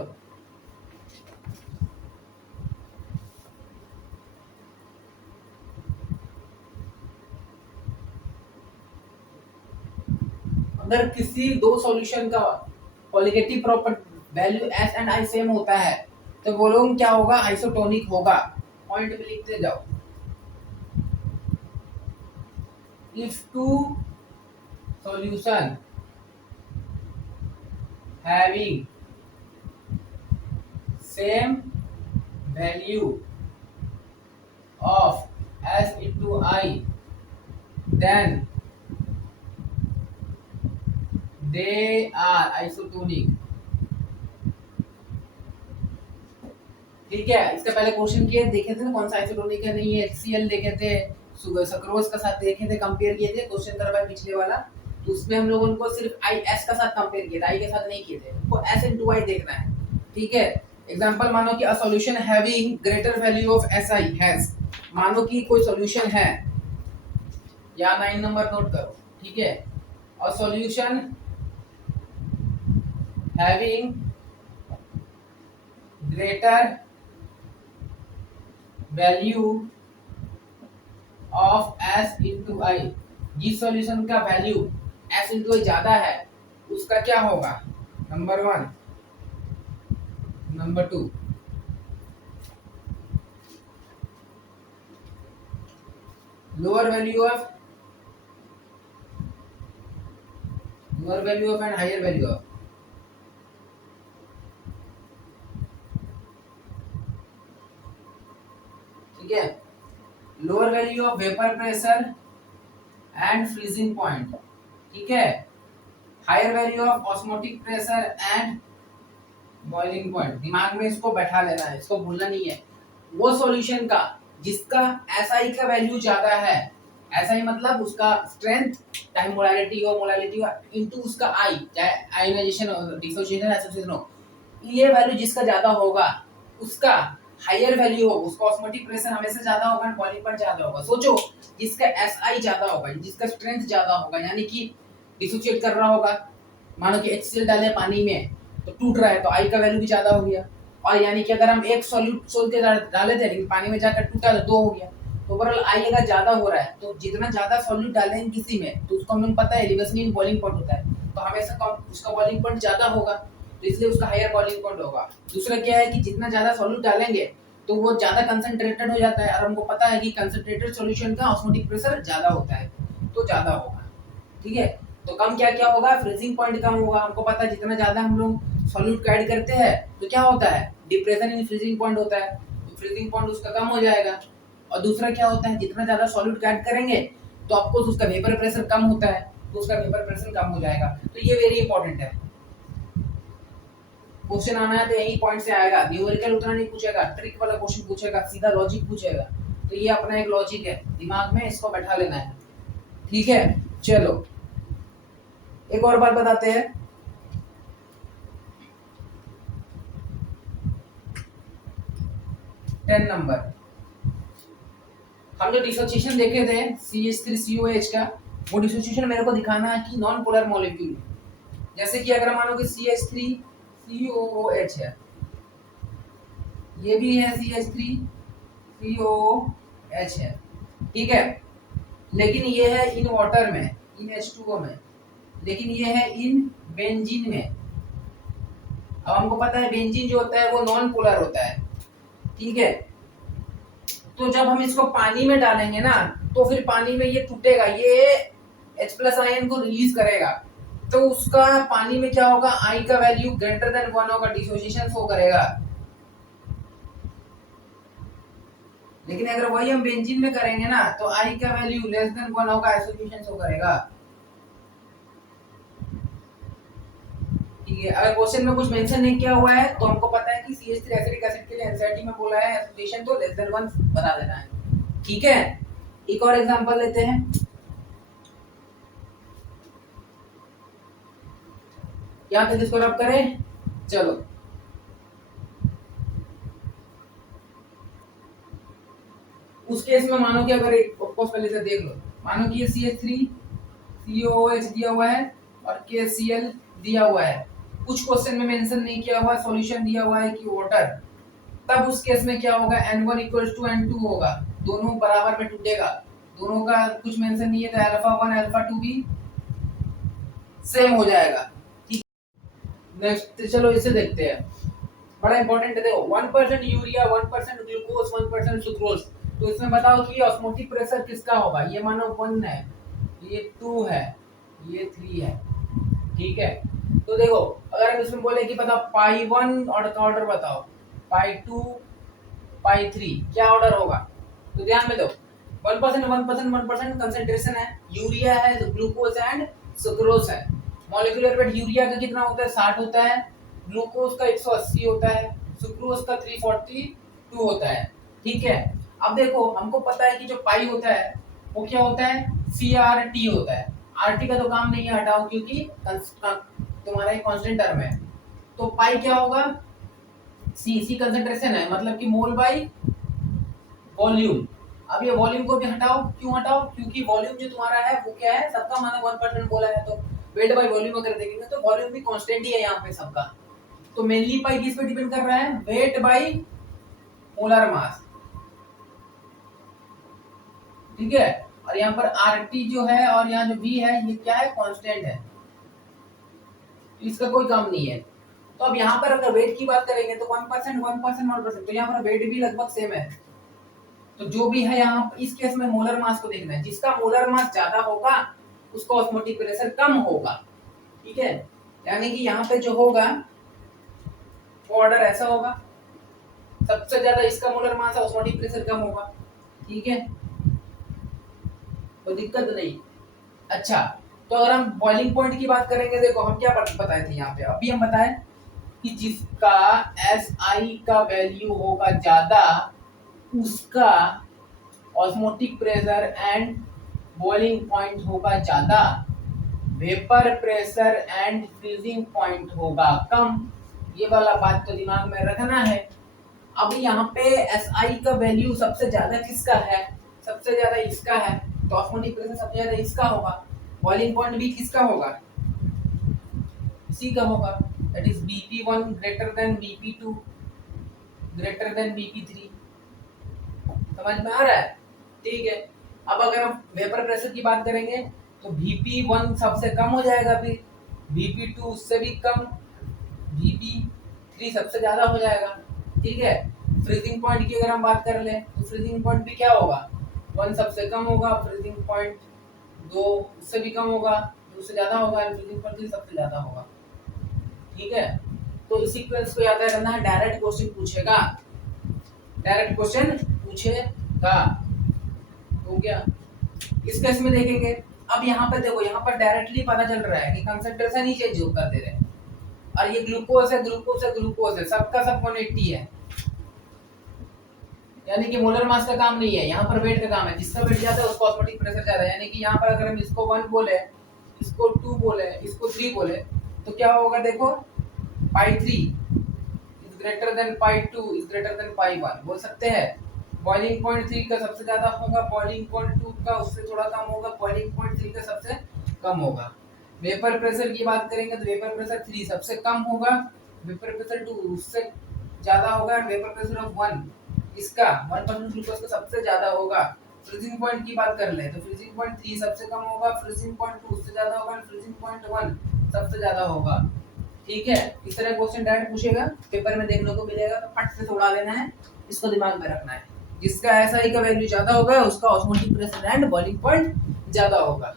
अगर किसी दो सॉल्यूशन का qualitative property value S and I same होता है तो वो लोग क्या होगा, आइसोटोनिक होगा। पॉइंट पे लिखते जाओ। If two solution having same value of S into i then they are isotonic, ठीक है। इससे पहले क्वेश्चन किए देखे थे ना, कौन सा आइसोटोनिक है नहीं है, HCl देखे थे, सुक्रोज का साथ देखे थे, कंपेयर किए थे, क्वेश्चन करवाए पिछले वाला। तो उसमें हम लोगों को सिर्फ आई एस का साथ कंपेयर किया था, आई के साथ नहीं किए थे। हमको एस इनटू आई देखना है, ठीक है। एग्जांपल मानो कि अ solution having greater value of S I has, मानो कि कोई सॉल्यूशन है, या 9 नंबर नोट करो, ठीक है। A solution having greater value of S into I, जिस सॉल्यूशन का वैल्यू एस इंटू आई ज्यादा है उसका क्या होगा, number 1, number 2, lower value of and higher value of, ठीक है। Lower value of vapour pressure and freezing point, ठीक है। Higher value of osmotic pressure and boiling point. दिमाग में इसको बैठा लेना है, इसको भूलना नहीं है। वो सॉल्यूशन का जिसका एसआई का वैल्यू ज्यादा है, एसआई मतलब उसका स्ट्रेंथ, चाहे मोलैरिटी हो इनटू उसका आई, चाहे आयोनाइजेशन हो, डिसोसिएशन, एसोसिएशन हो, ये वैल्यू जिसका ज्यादा होगा उसका हायर वैल्यू होगा, उसका ऑस्मोटिक प्रेशर हमेशा ज्यादा होगा एंड बॉइलिंग पॉइंट ज्यादा होगा। सोचो, जिसका एसआई ज्यादा होगा, जिसका स्ट्रेंथ ज्यादा होगा, यानी कि डिसोसिएट कर रहा होगा, मानो कि HCl डाले पानी में तो टूट रहा है, तो आई का वैल्यू भी ज्यादा हो गया। और यानी कि अगर हम एक सॉल्यूट सोल के डाले थे लेकिन पानी में जाकर टूटा तो 2 हो गया। तो ओवरऑल आई अगर ज्यादा हो रहा है तो जितना ज्यादा सॉल्यूट डालेंगे किसी में तो उसको हमें पता है एलिवेशन बॉइलिंग पॉइंट होता है, तो हमेशा कम उसका बॉइलिंग पॉइंट ज्यादा होगा, तो इसलिए उसका हायर बॉइलिंग पॉइंट होगा। दूसरा क्या है कि जितना ज्यादा सॉल्यूट डालेंगे तो वो ज्यादा कंसंट्रेटेड हो जाता है, और हमको पता है कि कंसंट्रेटेड सॉल्यूशन का ऑस्मोटिक प्रेशर ज्यादा होता है, तो ज्यादा होगा, ठीक है। तो कम क्या क्या होगा, फ्रीजिंग पॉइंट कम होगा। हमको पता है जितना ज्यादा हम लोग सॉल्यूट ऐड करते हैं तो क्या होता है, डिप्रेशन इन फ्रीजिंग पॉइंट होता है, तो फ्रीजिंग पॉइंट उसका कम हो जाएगा। और दूसरा क्या होता है, जितना ज्यादा सॉल्यूट ऐड करेंगे तो आपको उसका वेपर प्रेशर कम होता है, तो उसका वेपर प्रेशर कम हो जाएगा। तो ये वेरी इंपॉर्टेंट है, क्वेश्चन आना है तो यही पॉइंट से आएगा, न्यूमेरिकल उतना नहीं पूछेगा, ट्रिक वाला क्वेश्चन पूछेगा, सीधा लॉजिक पूछेगा। तो ये अपना एक लॉजिक है, दिमाग में इसको बैठा लेना है, ठीक है। चलो एक और बात बताते हैं, टेन नंबर। हम जो डिसोसिएशन देखे थे CH3COH का, वो डिसोसिएशन मेरे को दिखाना है कि नॉन पोलर मॉलिक्यूल, जैसे कि अगर मानो कि CH3COOH है, ये भी है CH3COOH है, ठीक है। लेकिन ये है इन वाटर में, इन H2O में, लेकिन ये है इन बेंजीन में। अब हमको पता है बेंजीन जो होता है वो नॉन पोलर होता है, ठीक है। तो जब हम इसको पानी में डालेंगे ना तो फिर पानी में ये टूटेगा, ये H+ आयन को रिलीज करेगा, तो उसका पानी में क्या होगा, आई का वैल्यू ग्रेटर देन 1 होगा, डिसोसिएशन शो करेगा। लेकिन अगर वही हम बेंजीन में करेंगे ना तो आई का वैल्यू लेस देन 1 होगा, एसोसिएशन शो करेगा, ठीक ठीक है, अगर क्वेश्चन में कुछ मेंशन नहीं किया हुआ है तो हमको पता है कि CH3 एसिडिक एसिड के लिए एनसीईआरटी में बोला है एसोसिएशन तो लेस देन 1 बता देना है। ठीक है, एक और एग्जांपल लेते हैं। यहाँ पे जिसको रब करें, चलो उस केस में मानो कि अगर एक पहले से देख लो, मानो कि ये CH3 COOH दिया हुआ है और KCl दिया हुआ है, कुछ क्वेश्चन में मेंशन नहीं किया हुआ, सॉल्यूशन दिया हुआ है कि वाटर, तब उस केस में क्या होगा, N1 = N2 होगा, दोनों बराबर में टूटेगा, दोनों का कुछ मेंशन नहीं है तो अल्फा 1 अल्फा 2 भी सेम हो जाएगा। ठीक, नेक्स्ट चलो इसे देखते हैं, बड़ा इंपॉर्टेंट है, देखो 1% यूरिया 1% ग्लूकोज 1% सुक्रोज, तो इसमें बताओ कि ऑस्मोटिक प्रेशर किसका होगा। ये मानो 1 है, ये 2 है, ये 3 है। ठीक है, तो देखो अगर हम इसमें बोले कि बताओ पाई 1 और का ऑर्डर बताओ, पाई 2 पाई 3 क्या ऑर्डर होगा, तो ध्यान में दो 1% 1% 1% कंसंट्रेशन है, यूरिया है, ग्लूकोज एंड सुक्रोज है। मॉलिक्यूलर वेट यूरिया का कितना होता है, 60 होता है, ग्लूकोज का 180 होता है, सुक्रोज का 342 होता है। ठीक है, अब देखो हमको पता है कि जो पाई होता है वो क्या होता है, CRT होता है। RT का तो काम नहीं है, हटाओ, क्योंकि तुम्हारा एक कांस्टेंट टर्म है। तो पाई क्या होगा, सी कंसंट्रेशन है, मतलब कि मोल बाय वॉल्यूम। अब ये वॉल्यूम को भी हटाओ, क्यों हटाओ, क्योंकि वॉल्यूम जो तुम्हारा है वो क्या है, सबका माना 1% बोला है, तो वेट बाय वॉल्यूम अगर देखेंगे तो वॉल्यूम भी कांस्टेंट ही है यहाँ पे सबका। तो मेनली पाई किस पे डिपेंड कर रहा है, वेट बाय मोलर मास। ठीक है, और यहाँ पर RT जो है और यहाँ जो V है ये क्या है, कांस्टेंट है, इसका कोई काम नहीं है। तो अब यहाँ पर अगर वेट की बात करेंगे तो 1% 1% 1%, तो यहाँ पर वेट भी लगभग सेम है। तो जो भी है यहाँ इस केस में मोलर मास को देखना है, जिसका मोलर मास ज्यादा होगा उसका ऑस्मोटिक प्रेशर कम होगा। ठीक है, यानी कि यहाँ पे जो होगा वो ऑर्डर ऐसा होगा, सबसे ज्यादा इसका मोलर मास है, ऑस्मोटिक प्रेशर कम होगा। ठीक है, तो दिक्कत नहीं। अच्छा, तो अगर हम बॉइलिंग पॉइंट की बात करेंगे, देखो हम क्या बताए थे यहाँ पे, अभी हम बताए कि जिसका SI का वैल्यू होगा ज्यादा उसका osmotic pressure and boiling point होगा ज्यादा, vapour pressure and freezing point होगा कम। ये वाला बात तो दिमाग में रखना है। अब यहाँ पे SI का वैल्यू सबसे ज्यादा किसका है, सबसे ज्यादा इसका है, तो ऑस्मोटिक प्रेशर सबसे ज्यादा इसका होगा, बॉइलिंग पॉइंट भी किसका होगा, इसी का होगा, that is BP1 greater than BP2 greater than BP3। समझ में आ रहा है। ठीक है, अब अगर हम वेपर प्रेशर की बात करेंगे तो BP1 सबसे कम हो जाएगा, फिर BP2 उससे भी कम, BP3 सबसे ज्यादा हो जाएगा। ठीक है, फ्रीजिंग पॉइंट की अगर हम बात कर ले तो फ्रीजिंग पॉइंट भी क्या होगा, 1 सबसे कम होगा, फ्रीजिंग पॉइंट 2 उससे भी कम होगा, उससे ज्यादा होगा, फ्रीजिंग पॉइंट 3 सबसे ज्यादा होगा। ठीक है, तो इस सीक्वेंस को याद रखना है, डायरेक्ट क्वेश्चन पूछेगा, डायरेक्ट क्वेश्चन पूछेगा। हो गया, इस केस में देखेंगे, अब यहाँ पर देखो, यहाँ पर डायरेक्टली पता चल रहा है कि कंसंट्रेशन ही चेंज कर दे रहे हैं, और ये ग्लूकोज है, ग्लूकोज है, ग्लूकोज है, सबका सब 180 है, यानी कि मोलर मास का काम नहीं है, यहाँ पर वेट का काम है, जिसका वेट ज्यादा है उसका ऑस्मोटिक प्रेशर ज्यादा है। यानी कि यहाँ पर अगर हम इसको 1 बोले, इसको 2 बोले, इसको 3 बोले, तो क्या होगा, देखो pi 3 is greater than pi 2 is greater than pi 1 बोल सकते हैं। बॉइलिंग पॉइंट 3 का सबसे ज्यादा होगा, बॉइलिंग पॉइंट 2 का उससे थोड़ा कम होगा, बॉइलिंग पॉइंट 3 का सबसे कम होगा। वेपर प्रेशर की बात करेंगे तो वेपर प्रेशर 3 सबसे कम होगा, वेपर प्रेशर 2 उससे ज्यादा होगा, वेपर प्रेशर ऑफ 1 इसका 1% ग्लूकोज का सबसे ज्यादा होगा। फ्रीजिंग पॉइंट की बात कर ले तो फ्रीजिंग पॉइंट 3 सबसे कम होगा, फ्रीजिंग पॉइंट 2 उससे ज्यादा होगा, फ्रीजिंग पॉइंट 1 सबसे ज्यादा होगा। ठीक है, इस तरह क्वेश्चन डायरेक्ट पूछेगा, पेपर में देखने को मिलेगा, तो फट से तोड़ा लेना है, इसको दिमाग में रखना है। जिसका SI का वैल्यू ज्यादा होगा उसका osmotic pressure and boiling point ज्यादा होगा।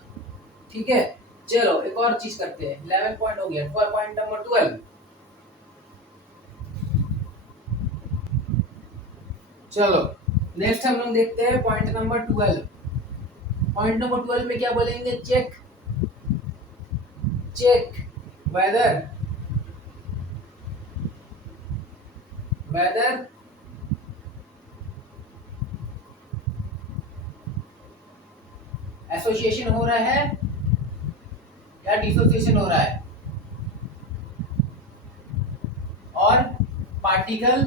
ठीक है, चलो एक और चीज करते हैं, 11 पॉइंट हो गया, पॉइंट नंबर 12। चलो नेक्स्ट हम लोग देखते हैं पॉइंट नंबर 12। पॉइंट नंबर 12 में क्या बोलेंगे, चेक वेदर वेदर एसोसिएशन हो रहा है या डिसोसिएशन हो रहा है, और पार्टिकल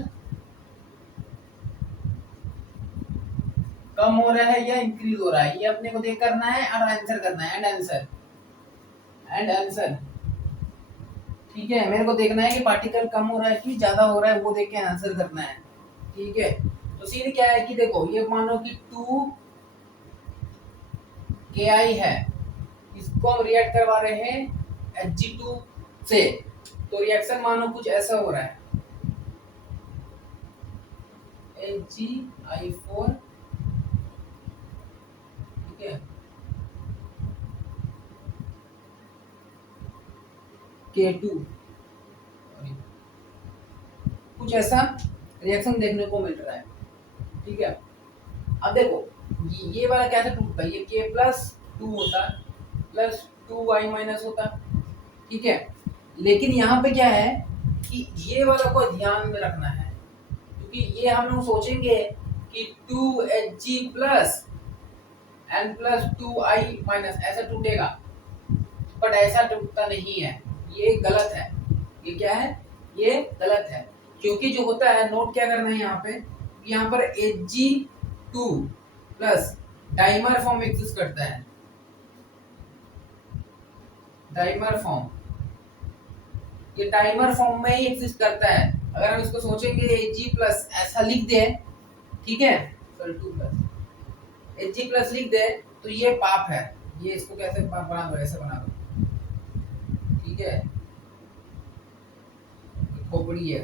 कम हो रहा है या इंक्रीज हो रहा है, ये अपने को देख करना है और आंसर करना है। एंड आंसर ठीक है, मेरे को देखना है कि पार्टिकल कम हो रहा है कि ज्यादा हो रहा है, वो देख के आंसर करना है। ठीक है, तो सीधे क्या है कि देखो ये मानो कि 2 KI है, इसको हम रिएक्ट करवा रहे हैं Hg2 से, तो रिएक्शन मानो कुछ ऐसा हो रहा है, HgI4, ठीक है, K2, कुछ ऐसा रिएक्शन देखने को मिल रहा है। ठीक है, अब देखो ये वाला कैसे टूटता है, ये K+2 होता प्लस 2y माइनस होता। ठीक है, लेकिन यहाँ पे क्या है कि ये वाला को ध्यान में रखना है, क्योंकि ये हम लोग सोचेंगे कि 2Hg plus n plus 2i minus ऐसा टूटेगा, बट ऐसा टूटता नहीं है, ये गलत है। ये क्या है, ये गलत है, क्योंकि जो होता है, नोट क्या करना है यहाँ पर Hg2 plus dimer form exist करता है, डाइमर फॉर्म, ये डाइमर फॉर्म में ही एग्जिस्ट करता है। अगर हम इसको सोचेंगे Hg प्लस ऐसा लिख दे, ठीक है, सॉरी 2 प्लस Hg प्लस लिख दे, तो ये पाप है, ये इसको कैसे बना दो, ऐसे बना दो, ठीक है, खोपड़ी है,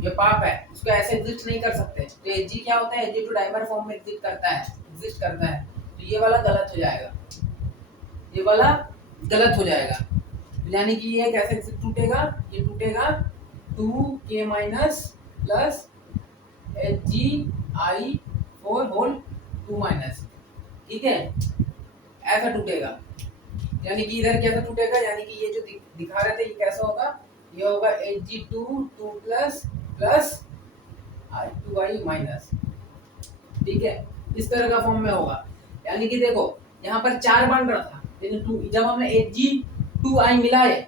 ये पाप है, उसको ऐसे एग्जिस्ट नहीं कर सकते। तो Hg क्या होता है, Hg2 डाइमर फॉर्म में एग्जिस्ट करता है, तो ये वाला गलत हो जाएगा, ये वाला गलत हो जाएगा, यानी कि ये कैसे टूटेगा, ये टूटेगा 2k minus plus Hgi4 whole 2 minus, ठीक है, ऐसा टूटेगा। यानी कि इधर कैसा टूटेगा, यानी कि ये जो दिखा रहे थे ये कैसा होगा, ये होगा Hg2 2 plus plus 2i minus, ठीक है, इस तरह का फॉर्म में होगा। यानी कि देखो यहाँ पर 4 बन रहा था, लेकिन जब हमने Hg2i मिलाए,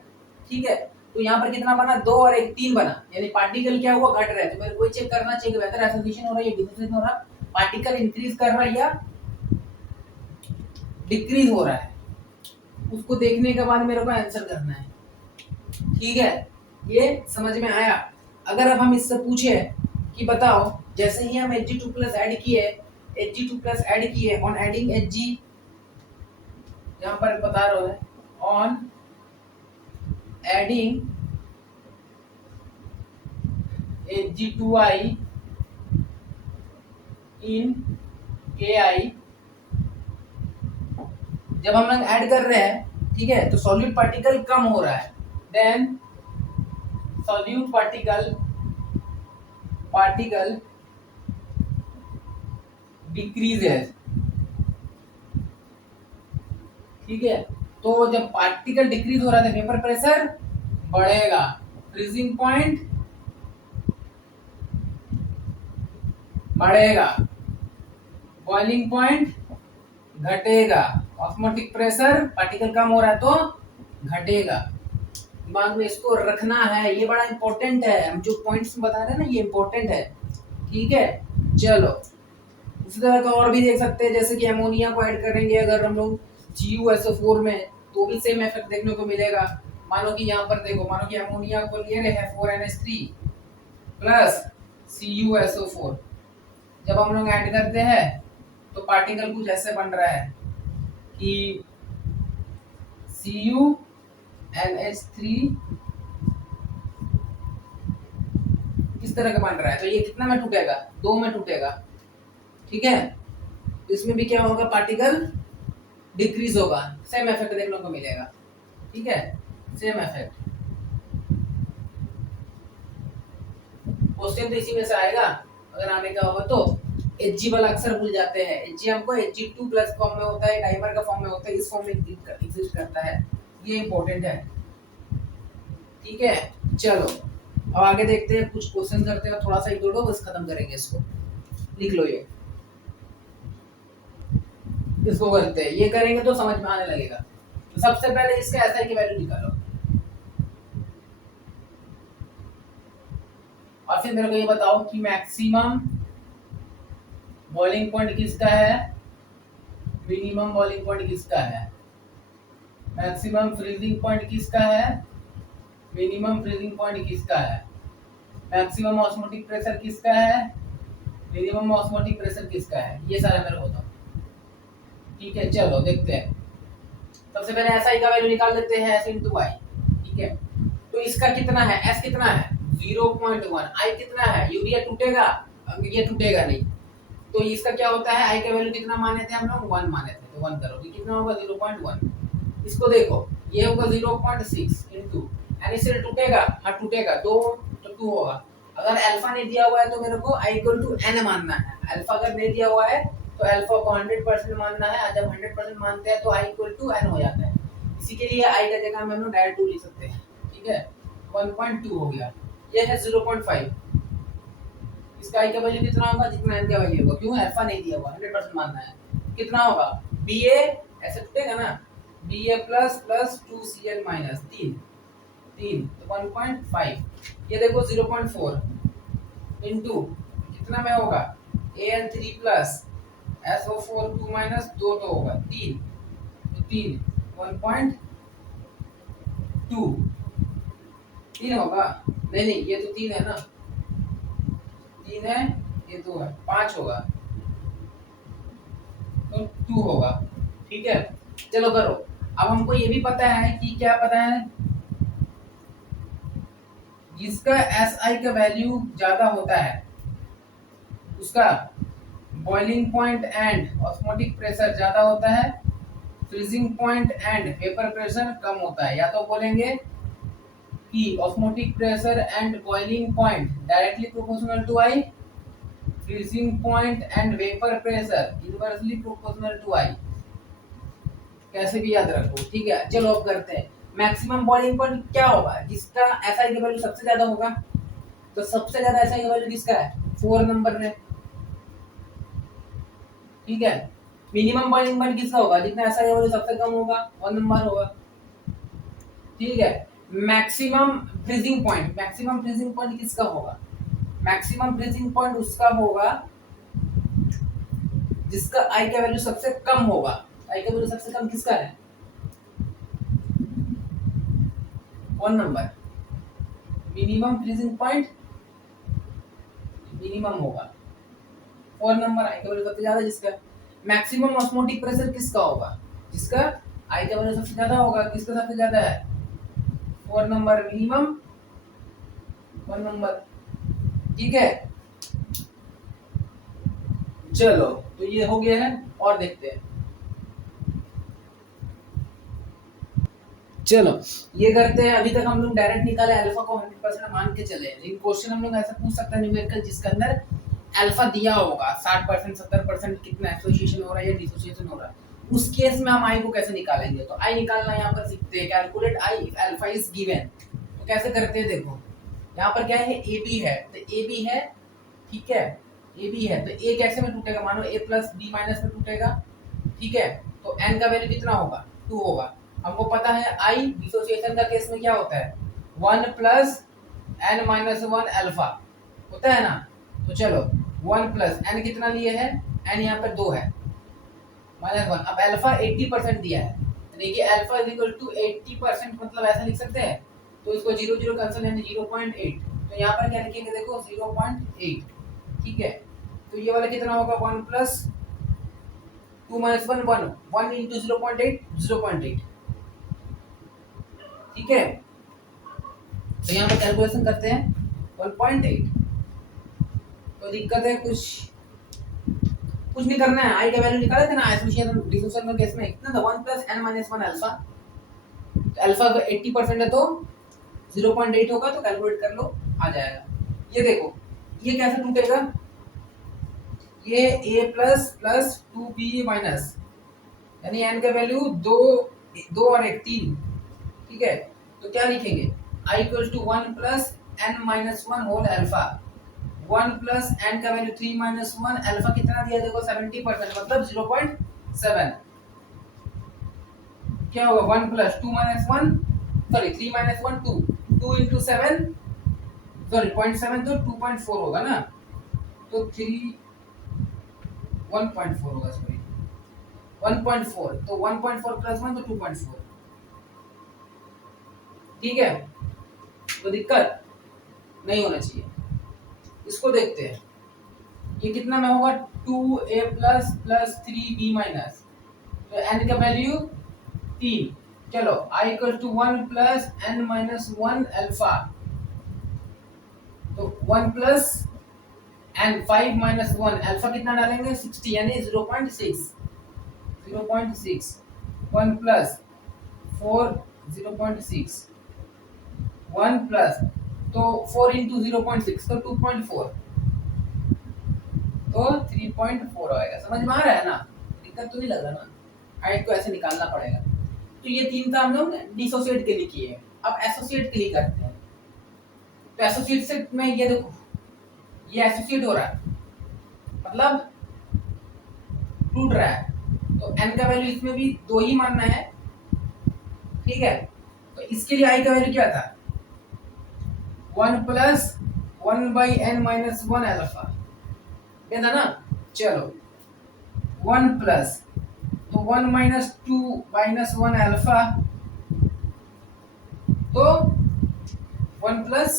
ठीक है, तो यहाँ पर कितना बना, 2 और 1 3 बना, यानी पार्टिकल क्या हुआ, घट रहा है। तो मेरे को चेक करना चाहिए कि वेदर एसोसिएशन हो रहा है या डिसोसिएशन हो रहा है, पार्टिकल इंक्रीज कर रहा है या डिक्रीज हो रहा है, उसको देखने के बाद मेरे को आंसर करना है। ठीक है, ये समझ में आया। अगर अब हम इससे पूछे कि बताओ, जैसे ही हम Hg2 प्लस ऐड किए ऑन एडिंग Hg, यहाँ पर बता रहा है on adding Hg2i in Ki, जब हम लोग ऐड कर रहे हैं, ठीक है, तो सॉल्यूट पार्टिकल कम हो रहा है, देन सॉल्यूट पार्टिकल डिक्रीजेस, ठीक है, तो जब पार्टिकल डिक्रीज हो रहा है, वेपर प्रेशर बढ़ेगा, फ्रीजिंग पॉइंट बढ़ेगा, बॉइलिंग पॉइंट घटेगा, ऑस्मोटिक प्रेशर पार्टिकल कम हो रहा है तो घटेगा। दिमाग में इसको रखना है, ये बड़ा इंपॉर्टेंट है, हम जो पॉइंट्स बता रहे हैं ना, ये इंपॉर्टेंट है। ठीक है, चलो इसी तरह का और भी देख सकते हैं, जैसे कि अमोनिया को ऐड करेंगे अगर हम लोग GuSO4 में, तो भी सेम इफेक्ट देखने को मिलेगा। मानो कि यहाँ पर देखो, मानो कि अमोनिया को लिए रहे हैं 4NH3 प्लस CuSO4, जब हम लोग ऐड करते हैं तो पार्टिकल कुछ ऐसे बन रहा है कि CuNH3 किस तरह का बन रहा है, तो ये कितना में टूटेगा, 2 में टूटेगा। ठीक है, तो इसमें भी क्या होगा, पार्टिकल डिक्रीज होगा, सेम इफेक्ट देखने को मिलेगा। ठीक है, सेम इफेक्ट, क्वेश्चन तो इसी में से आएगा, अगर आने का होगा तो। Hg वाला अक्सर भूल जाते हैं, Hg हमको Hg2 प्लस फॉर्म में होता है, डाइमर का फॉर्म में होता है, इस फॉर्म में एग्जिस्ट करता है, ये इंपॉर्टेंट है। ठीक है, चलो अब आगे देखते हैं, कुछ क्वेश्चन करते हैं, थोड़ा सा एक दो बस खत्म करेंगे इसको। लिख लो ये, इसको करते हैं, ये करेंगे तो समझ में आने लगेगा। तो सबसे पहले इसका एसआई की वैल्यू निकालो, और फिर मेरे को ये बताओ कि मैक्सिमम बॉइलिंग पॉइंट किसका है, मिनिमम बॉइलिंग पॉइंट किसका है, मैक्सिमम फ्रीजिंग पॉइंट किसका है, मिनिमम फ्रीजिंग पॉइंट किसका है, मैक्सिमम ऑस्मोटिक प्रेशर किसका है, मिनिमम ऑस्मोटिक प्रेशर किसका है, ये सारा मेरे को बताओ। ठीक है, चलो देखते हैं। सबसे पहले एसआई का वैल्यू निकाल लेते हैं, एस इंटू वाई। ठीक है, तो इसका कितना है, एस कितना है 0.1, आई कितना है, यूरिया टूटेगा, ये टूटेगा नहीं, तो इसका क्या होता है, आई का वैल्यू कितना माने थे हम लोग, 1 माने थे, तो 1 करो, ये कितना होगा 0.1। इसको देखो, ये होगा 0.6 इंटू एन, इससे टूटेगा, हाँ टूटेगा, 2 तो 2 होगा। अगर अल्फा नहीं दिया हुआ है तो मेरे को आई इक्वल टू एन मानना है, अल्फा अगर नहीं दिया हुआ है तो अल्फा को 100% मानना है, जब 100% मानते हैं तो आई इक्वल टू एन हो जाता है। इसी के लिए आई का जगह हम लोग डायरेक्ट 2 लिख सकते हैं। ठीक है, 1.2 हो गया, ये है 0.5। इसका आई का वैल्यू कितना होगा, जितना एन का वैल्यू होगा, क्यों अल्फा नहीं दिया हुआ, 100% मानना है। कितना होगा, बी ए ऐसे टूटेगा ना, बी ए प्लस प्लस 2Cl माइनस 3 3 तो 1.5। ये देखो 0.4 इनटू कितना में होगा, Al3 प्लस SO4 2 माइनस 2 तो होगा 3, तो 3 1.2 3 होगा, नहीं नहीं ये तो 3 है ना, 3 है, ये 2 है, 5 होगा, तो 2 होगा। ठीक है, चलो करो। अब हमको ये भी पता है कि क्या पता है, जिसका एसआई का वैल्यू ज्यादा होता है उसका boiling point and osmotic pressure ज्यादा होता है, freezing point and vapour pressure कम होता है। या तो बोलेंगे कि osmotic pressure and boiling point directly proportional to I, freezing point and vapour pressure inversely proportional to I, कैसे भी याद रखो। ठीक है, चलो अब करते हैं। मैक्सिमम बॉइलिंग पॉइंट क्या होगा, जिसका एसआई का वैल्यू सबसे ज्यादा होगा, तो सबसे ज्यादा एसआई का वैल्यू किसका है, 4 नंबर में। ठीक है, मिनिमम बॉइलिंग पॉइंट किसका होगा, जितना एसआई का वैल्यू सबसे कम होगा, 1 नंबर होगा। ठीक है, maximum freezing point, maximum freezing point किसका होगा, मैक्सिमम फ्रीजिंग पॉइंट उसका होगा जिसका आई का वैल्यू सबसे कम होगा। आई का वैल्यू सबसे कम किसका है, 1 number. Minimum freezing point minimum होगा 4 नंबर, आई का वैल्यू सबसे ज्यादा जिसका। मैक्सिमम ऑस्मोटिक प्रेशर किसका होगा, जिसका आई का वैल्यू सबसे ज्यादा होगा, किसका सबसे ज्यादा है, 4 नंबर, मिनिमम 1 नंबर। ठीक है, चलो तो ये हो गया है, और देखते हैं। चलो ये करते हैं। अभी तक हम लोग डायरेक्ट निकाले, अल्फा को 100% मान के चले, लेकिन क्वेश्चन हम लोग ऐसा पूछ सकता है न्यूमेरिकल जिसके अंदर अल्फा दिया होगा 60% 70% कितना एसोसिएशन हो रहा है या डिसोसिएशन हो रहा है, उस केस में हम आई को कैसे निकालेंगे। तो आई निकालना यहाँ पर सीखते हैं, calculate I if alpha is given. तो कैसे करते हैं, देखो यहाँ पर क्या है, ए बी है, तो ए बी है, ठीक है, ए बी है, तो ए कैसे में टूटेगा, मानो ए प्लस बी माइनस में टूटेगा। ठीक है, तो एन का वैल्यू कितना होगा, 2 होगा। हमको पता है आई डिसोसिएशन का केस में क्या होता है, 1 प्लस एन माइनस 1 अल्फा होता है ना। तो चलो 1 प्लस एन कितना लिए है, एन यहाँ पर 2 है, माइनस 1। अब अल्फा 80% दिया है, देखिए अल्फा इज इक्वल टू 80%, मतलब ऐसा लिख सकते हैं। तो इसको 0 0 कैंसिल यानी 0.8, तो यहाँ पर क्या लिखेंगे, देखो 0.8। ठीक है, तो ये वाला कितना होगा, 1 प्लस 2 माइनस 1 1 1 इंटू 0.8 0.8। ठीक है, तो यहाँ पर कैलकुलेशन करते हैं 1.8। तो दिक्कत है, कुछ नहीं करना है, आई का वैल्यू निकाले थे ना एसोसिएशन डिसोसिएशन के केस में, कितना था, 1 प्लस एन माइनस 1 अल्फा। तो अल्फा का 80% है तो 0.8 होगा, तो कैलकुलेट कर लो, आ जाएगा। ये देखो ये कैसे टूटेगा, ये a plus plus 2b minus, यानी n का वैल्यू 2 2 और 1 3। ठीक है, तो क्या लिखेंगे, i equal to 1 plus n minus one whole alpha, 1 plus n का वैल्यू 3 माइनस वन, अल्फा कितना दिया देखो 70%, मतलब 0.7। क्या होगा 1 plus 2 minus one, sorry 3 minus one 2, 2 into 7, sorry 0.7 तो 2.4 होगा ना, तो 3 1.4 होगा, सॉरी 1.4, तो 1.4 प्लस 1 तो 2.4। ठीक है, तो दिक्कत नहीं होना चाहिए। इसको देखते हैं, ये कितना में होगा 2a plus plus 3b minus, तो n का वैल्यू 3। चलो i equal to 1 plus n minus 1 alpha, तो 1 प्लस n 5 माइनस 1 अल्फा कितना डालेंगे 60, यानी 0.6, 0.6, 1 प्लस 4 0.6, 1 प्लस, तो 4 इंटू 0.6 तो 2.4, तो 3.4 आएगा। समझ में आ रहा है ना, दिक्कत तो नहीं लग रहा ना, हाइट को ऐसे निकालना पड़ेगा। तो ये तीन काम हम लोग डिसोसिएट के लिए किए। अब एसोसिएट के लिए करते हैं। तो एसोसिएट से में ये देखो, ये एसोसिएट हो रहा है, मतलब टूट रहा है, तो n का वैल्यू इसमें भी 2 ही मानना है। ठीक है, तो इसके लिए i का वैल्यू क्या था 1 plus 1 by n minus 1 alpha, ये था ना। चलो 1 प्लस, तो 1 माइनस 2 माइनस 1 अल्फा, तो 1 प्लस,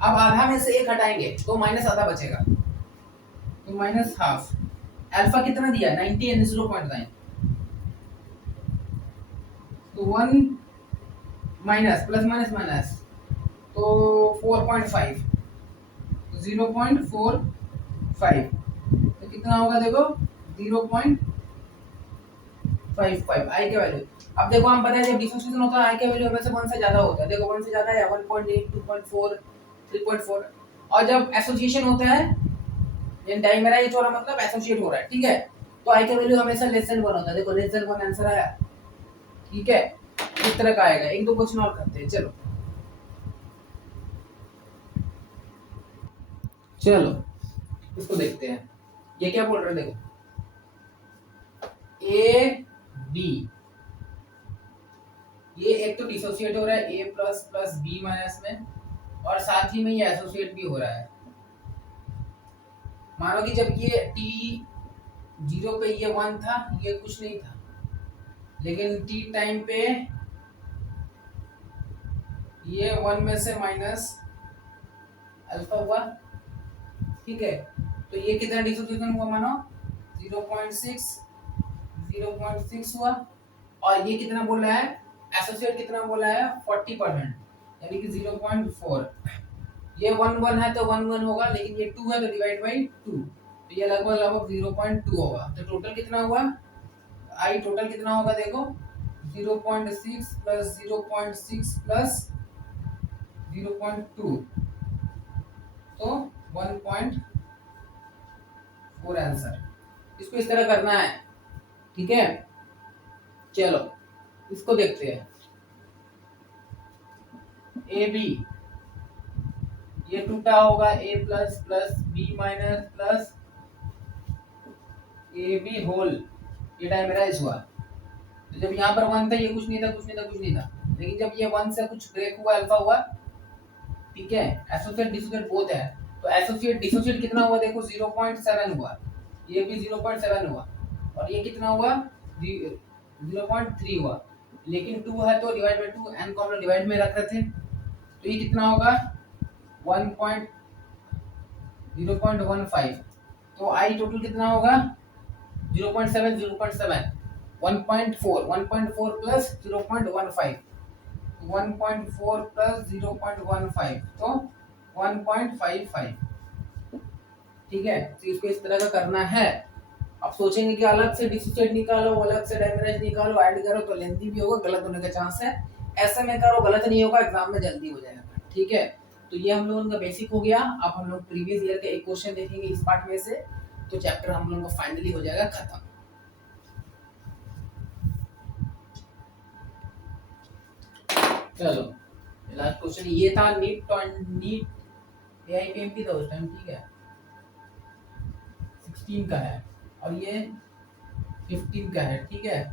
अब आधा में से एक हटाएंगे तो माइनस आधा बचेगा, तो माइनस हाफ। अल्फा कितना दिया 90 एंड 0.9, तो 1 माइनस प्लस माइनस माइनस, तो 4.5, 0.45, तो कितना होगा देखो 0.55 आई का वैल्यू। अब देखो हम बताए जब डिसोसिएशन होता है आई का वैल्यू हमेशा 1 से ज्यादा होता है, देखो 1 से ज्यादा है 1.8, 2.4, 3.4। और जब एसोसिएशन होता है यानी डाइमेराइज हो रहा मतलब एसोसिएट हो रहा है, ठीक है, तो आई का वैल्यू हमेशा लेस देन 1 होता है। देखो लेस देन 1 आंसर आया, ठीक है, इस तरह का आएगा। एक दो क्वेश्चन और करते हैं, चलो चलो इसको देखते हैं। ये क्या बोल रहे हैं देखो, ए बी, ये एक तो डिसोसिएट हो रहा है ए प्लस प्लस बी माइनस में, और साथ ही में ये एसोसिएट भी हो रहा है। मानो कि जब ये टी 0 पे ये 1 था, ये कुछ नहीं था, लेकिन टी टाइम पे ये 1 में से माइनस अल्फा हुआ। ठीक है, तो ये कितना डिसोसिएशन हुआ मानो 0.6, 0.6 हुआ, और ये कितना बोल रहा है एसोसिएट कितना बोला है 40%, यानी कि 0.4। ये 1 1 है तो 1 1 होगा, लेकिन ये 2 है तो डिवाइड बाई 2, तो ये लगभग लगभग 0.2 होगा। तो टोटल कितना हुआ आई, टोटल कितना होगा देखो 0.6 प्लस 0.6 प्लस 0.2, तो 1.4 आंसर। इसको इस तरह करना है, ठीक है। चलो इसको देखते हैं, ए बी, ये टूटा होगा A plus plus B minus plus A B hole, ये डायमेराइज हुआ। तो जब यहाँ पर 1 था ये कुछ नहीं था, कुछ नहीं था, कुछ नहीं था, लेकिन जब ये 1 से कुछ ब्रेक हुआ अल्फा हुआ, ठीक है, एसोसिएट डिसोसिएट बोथ है, तो एसोसिएट डिसोसिएट कितना हुआ देखो 0.7 हुआ, ये भी 0.7 हुआ, और ये कितना हुआ 0.3 हुआ, लेकिन 2 है तो डिवाइड बाई 2, n को हम लोग डिवाइड में रख रहे थे, तो ये कितना होगा 0.15, तो आई टोटल कितना होगा 0.7, 0.7, 1.4, 1.4 प्लस 0.15, 1.4 प्लस 0.15, तो 1.55। ठीक है, तो इसको इस तरह का करना है। अब सोचेंगे कि अलग से डिसोसिएट निकालो, अलग से डायमेराइज निकालो, ऐड करो तो लेंथी भी होगा, गलत होने का चांस है। ऐसे में करो, गलत नहीं होगा, एग्जाम में जल्दी हो जाएगा। ठीक है, तो ये हम लोगों का बेसिक हो गया। अब हम लोग प्रीवियस ईयर के एक क्वेश्चन देखेंगे इस पार्ट में से, तो चैप्टर हम लोगों का फाइनली हो जाएगा खत्म। चलो लास्ट क्वेश्चन ये था नीट एआईपीएमपी था उस टाइम, ठीक है, 16 का है और ये 15 का है, ठीक है।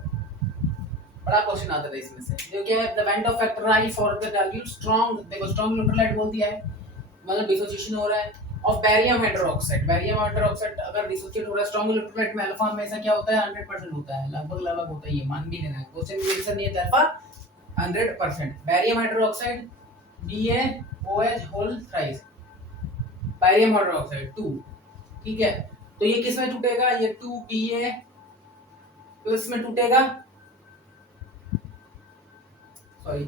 बड़ा क्वेश्चन आता था इसमें से, जो क्या है, the went of factor I for the dilute strong, देखो स्ट्रांग न्यूट्रलाइट बोल दिया है, मतलब डिसोसिएशन हो रहा है of barium hydroxide. Barium hydroxide अगर डिसोसिएट हो रहा है स्ट्रांग इलेक्ट्रोलाइट में, अल्फा हमेशा क्या होता है 100% होता है, लगभग लगभग होता है, ये मान भी लेना है, क्वेश्चन में आंसर नहीं है alpha 100%। Barium hydroxide BaOH whole thrice, barium hydroxide 2, ठीक है। तो ये किस में टूटेगा, ये 2Ba प्लस में टूटेगा, सॉरी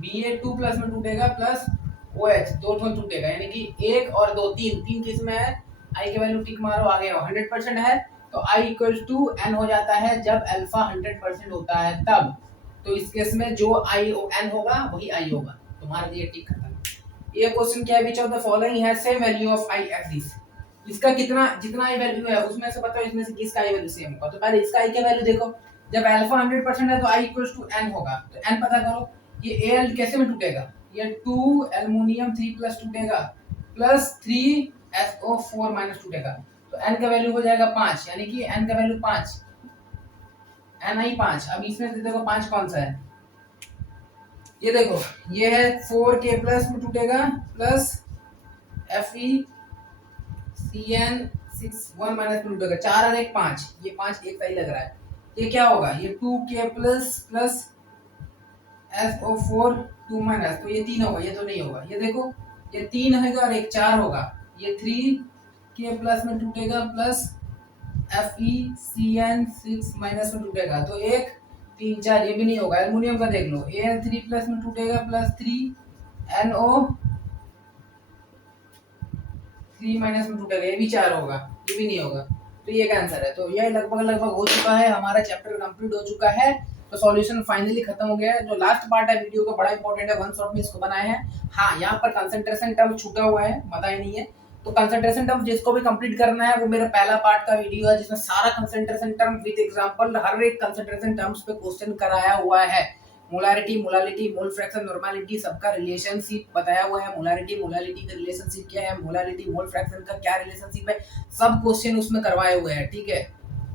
Ba2 प्लस में टूटेगा, प्लस OH दो में टूटेगा, यानी कि एक और दो, तीन किस में है, I की वैल्यू टिक मारो, आ गया 100% है, तो I इक्वल्स टू N हो जाता है जब अल्फा 100% होता है तब। तो इस केस में जो N होगा वही I होगा, तुम्हारा ये टिक खत्म। ये क्वेश्चन क्या है, which of the following has same value of I at this, इसका कितना जितना I वैल्यू है उसमें से बताओ इसमें से किसका I वैल्यू सेम होगा। तो पहले इसका I का वैल्यू देखो, जब अल्फा 100% है तो I इक्वल्स टू N होगा, तो N पता करो। ये Al कैसे में टूटेगा, ये 2 एल्युमिनियम 3 प्लस टूटेगा, प्लस 3 SO4 माइनस टूटेगा, तो N का वैल्यू हो जाएगा 5, यानी कि N का वैल्यू 5, Ni 5। अब इसमें से देखो 5 कौन सा है, ये देखो ये है 4K प्लस में टूटेगा, प्लस FeCN6 1 माइनस में टूटेगा, 4 और 1 5, ये 5 एक सही लग रहा है। ये क्या होगा, ये 2K plus plus SO4 2 minus, तो ये 3 होगा, ये तो नहीं होगा। ये देखो ये 3 होगा और एक 4 होगा, ये 3K प्लस में टूटेगा, प्लस FeCN6 माइनस में टूटेगा, तो 1 3 4, ये भी नहीं होगा। एल्युमिनियम का देख लो, Al3 प्लस में टूटेगा, प्लस 3NO3 माइनस में टूटेगा, ये भी 4 होगा, ये भी नहीं होगा, तो ये का आंसर है। तो ये लगभग हो चुका है, हमारा चैप्टर कंप्लीट हो चुका है, तो सॉल्यूशन फाइनली खत्म हो गया है। जो लास्ट पार्ट है वीडियो का बड़ा इंपॉर्टेंट है, वन शॉट में इसको बनाया है। हाँ, यहाँ पर कंसंट्रेशन टर्म छूटा हुआ है, पता ही नहीं है, तो कंसंट्रेशन टर्म जिसको भी कंप्लीट करना है वो मेरा पहला पार्ट का वीडियो है, जिसमें सारा कंसंट्रेशन टर्म विद एग्जांपल हर एक कंसंट्रेशन टर्म्स पे क्वेश्चन कराया हुआ है। Molarity, molality, mole fraction, normality, सबका रिलेशनशिप बताया हुआ है। मोलारिटी मोलालिटी का रिलेशनशिप क्या है, मोलालिटी मोल फ्रैक्शन का क्या रिलेशनशिप है, सब क्वेश्चन उसमें करवाए हुए हैं, ठीक है।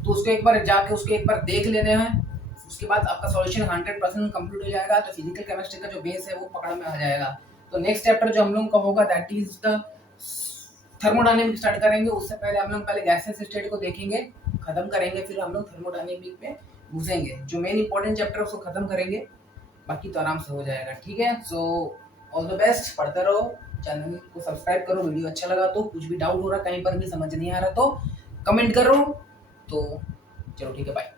तो उसको एक बार जाके उसको एक बार देख लेने हैं, उसके बाद आपका सॉल्यूशन 100% कंप्लीट हो जाएगा, तो फिजिकल केमिस्ट्री का जो बेस है वो पकड़ में आ जाएगा। तो नेक्स्ट चैप्टर जो हम लोग का होगा that is the thermodynamic start करेंगे। उससे पहले हम लोग पहले गैसेस स्टेट को देखेंगे, खत्म करेंगे, फिर हम लोग थर्मोडायनेमिक पे घुसेंगे। जो मेन इंपॉर्टेंट चैप्टर उसको खत्म करेंगे, बाकी तो आराम से हो जाएगा, ठीक है। सो ऑल द बेस्ट, पढ़ते रहो, चैनल को सब्सक्राइब करो, वीडियो अच्छा लगा तो, कुछ भी डाउट हो रहा कहीं पर भी समझ नहीं आ रहा तो कमेंट करो। तो चलो ठीक है, बाय।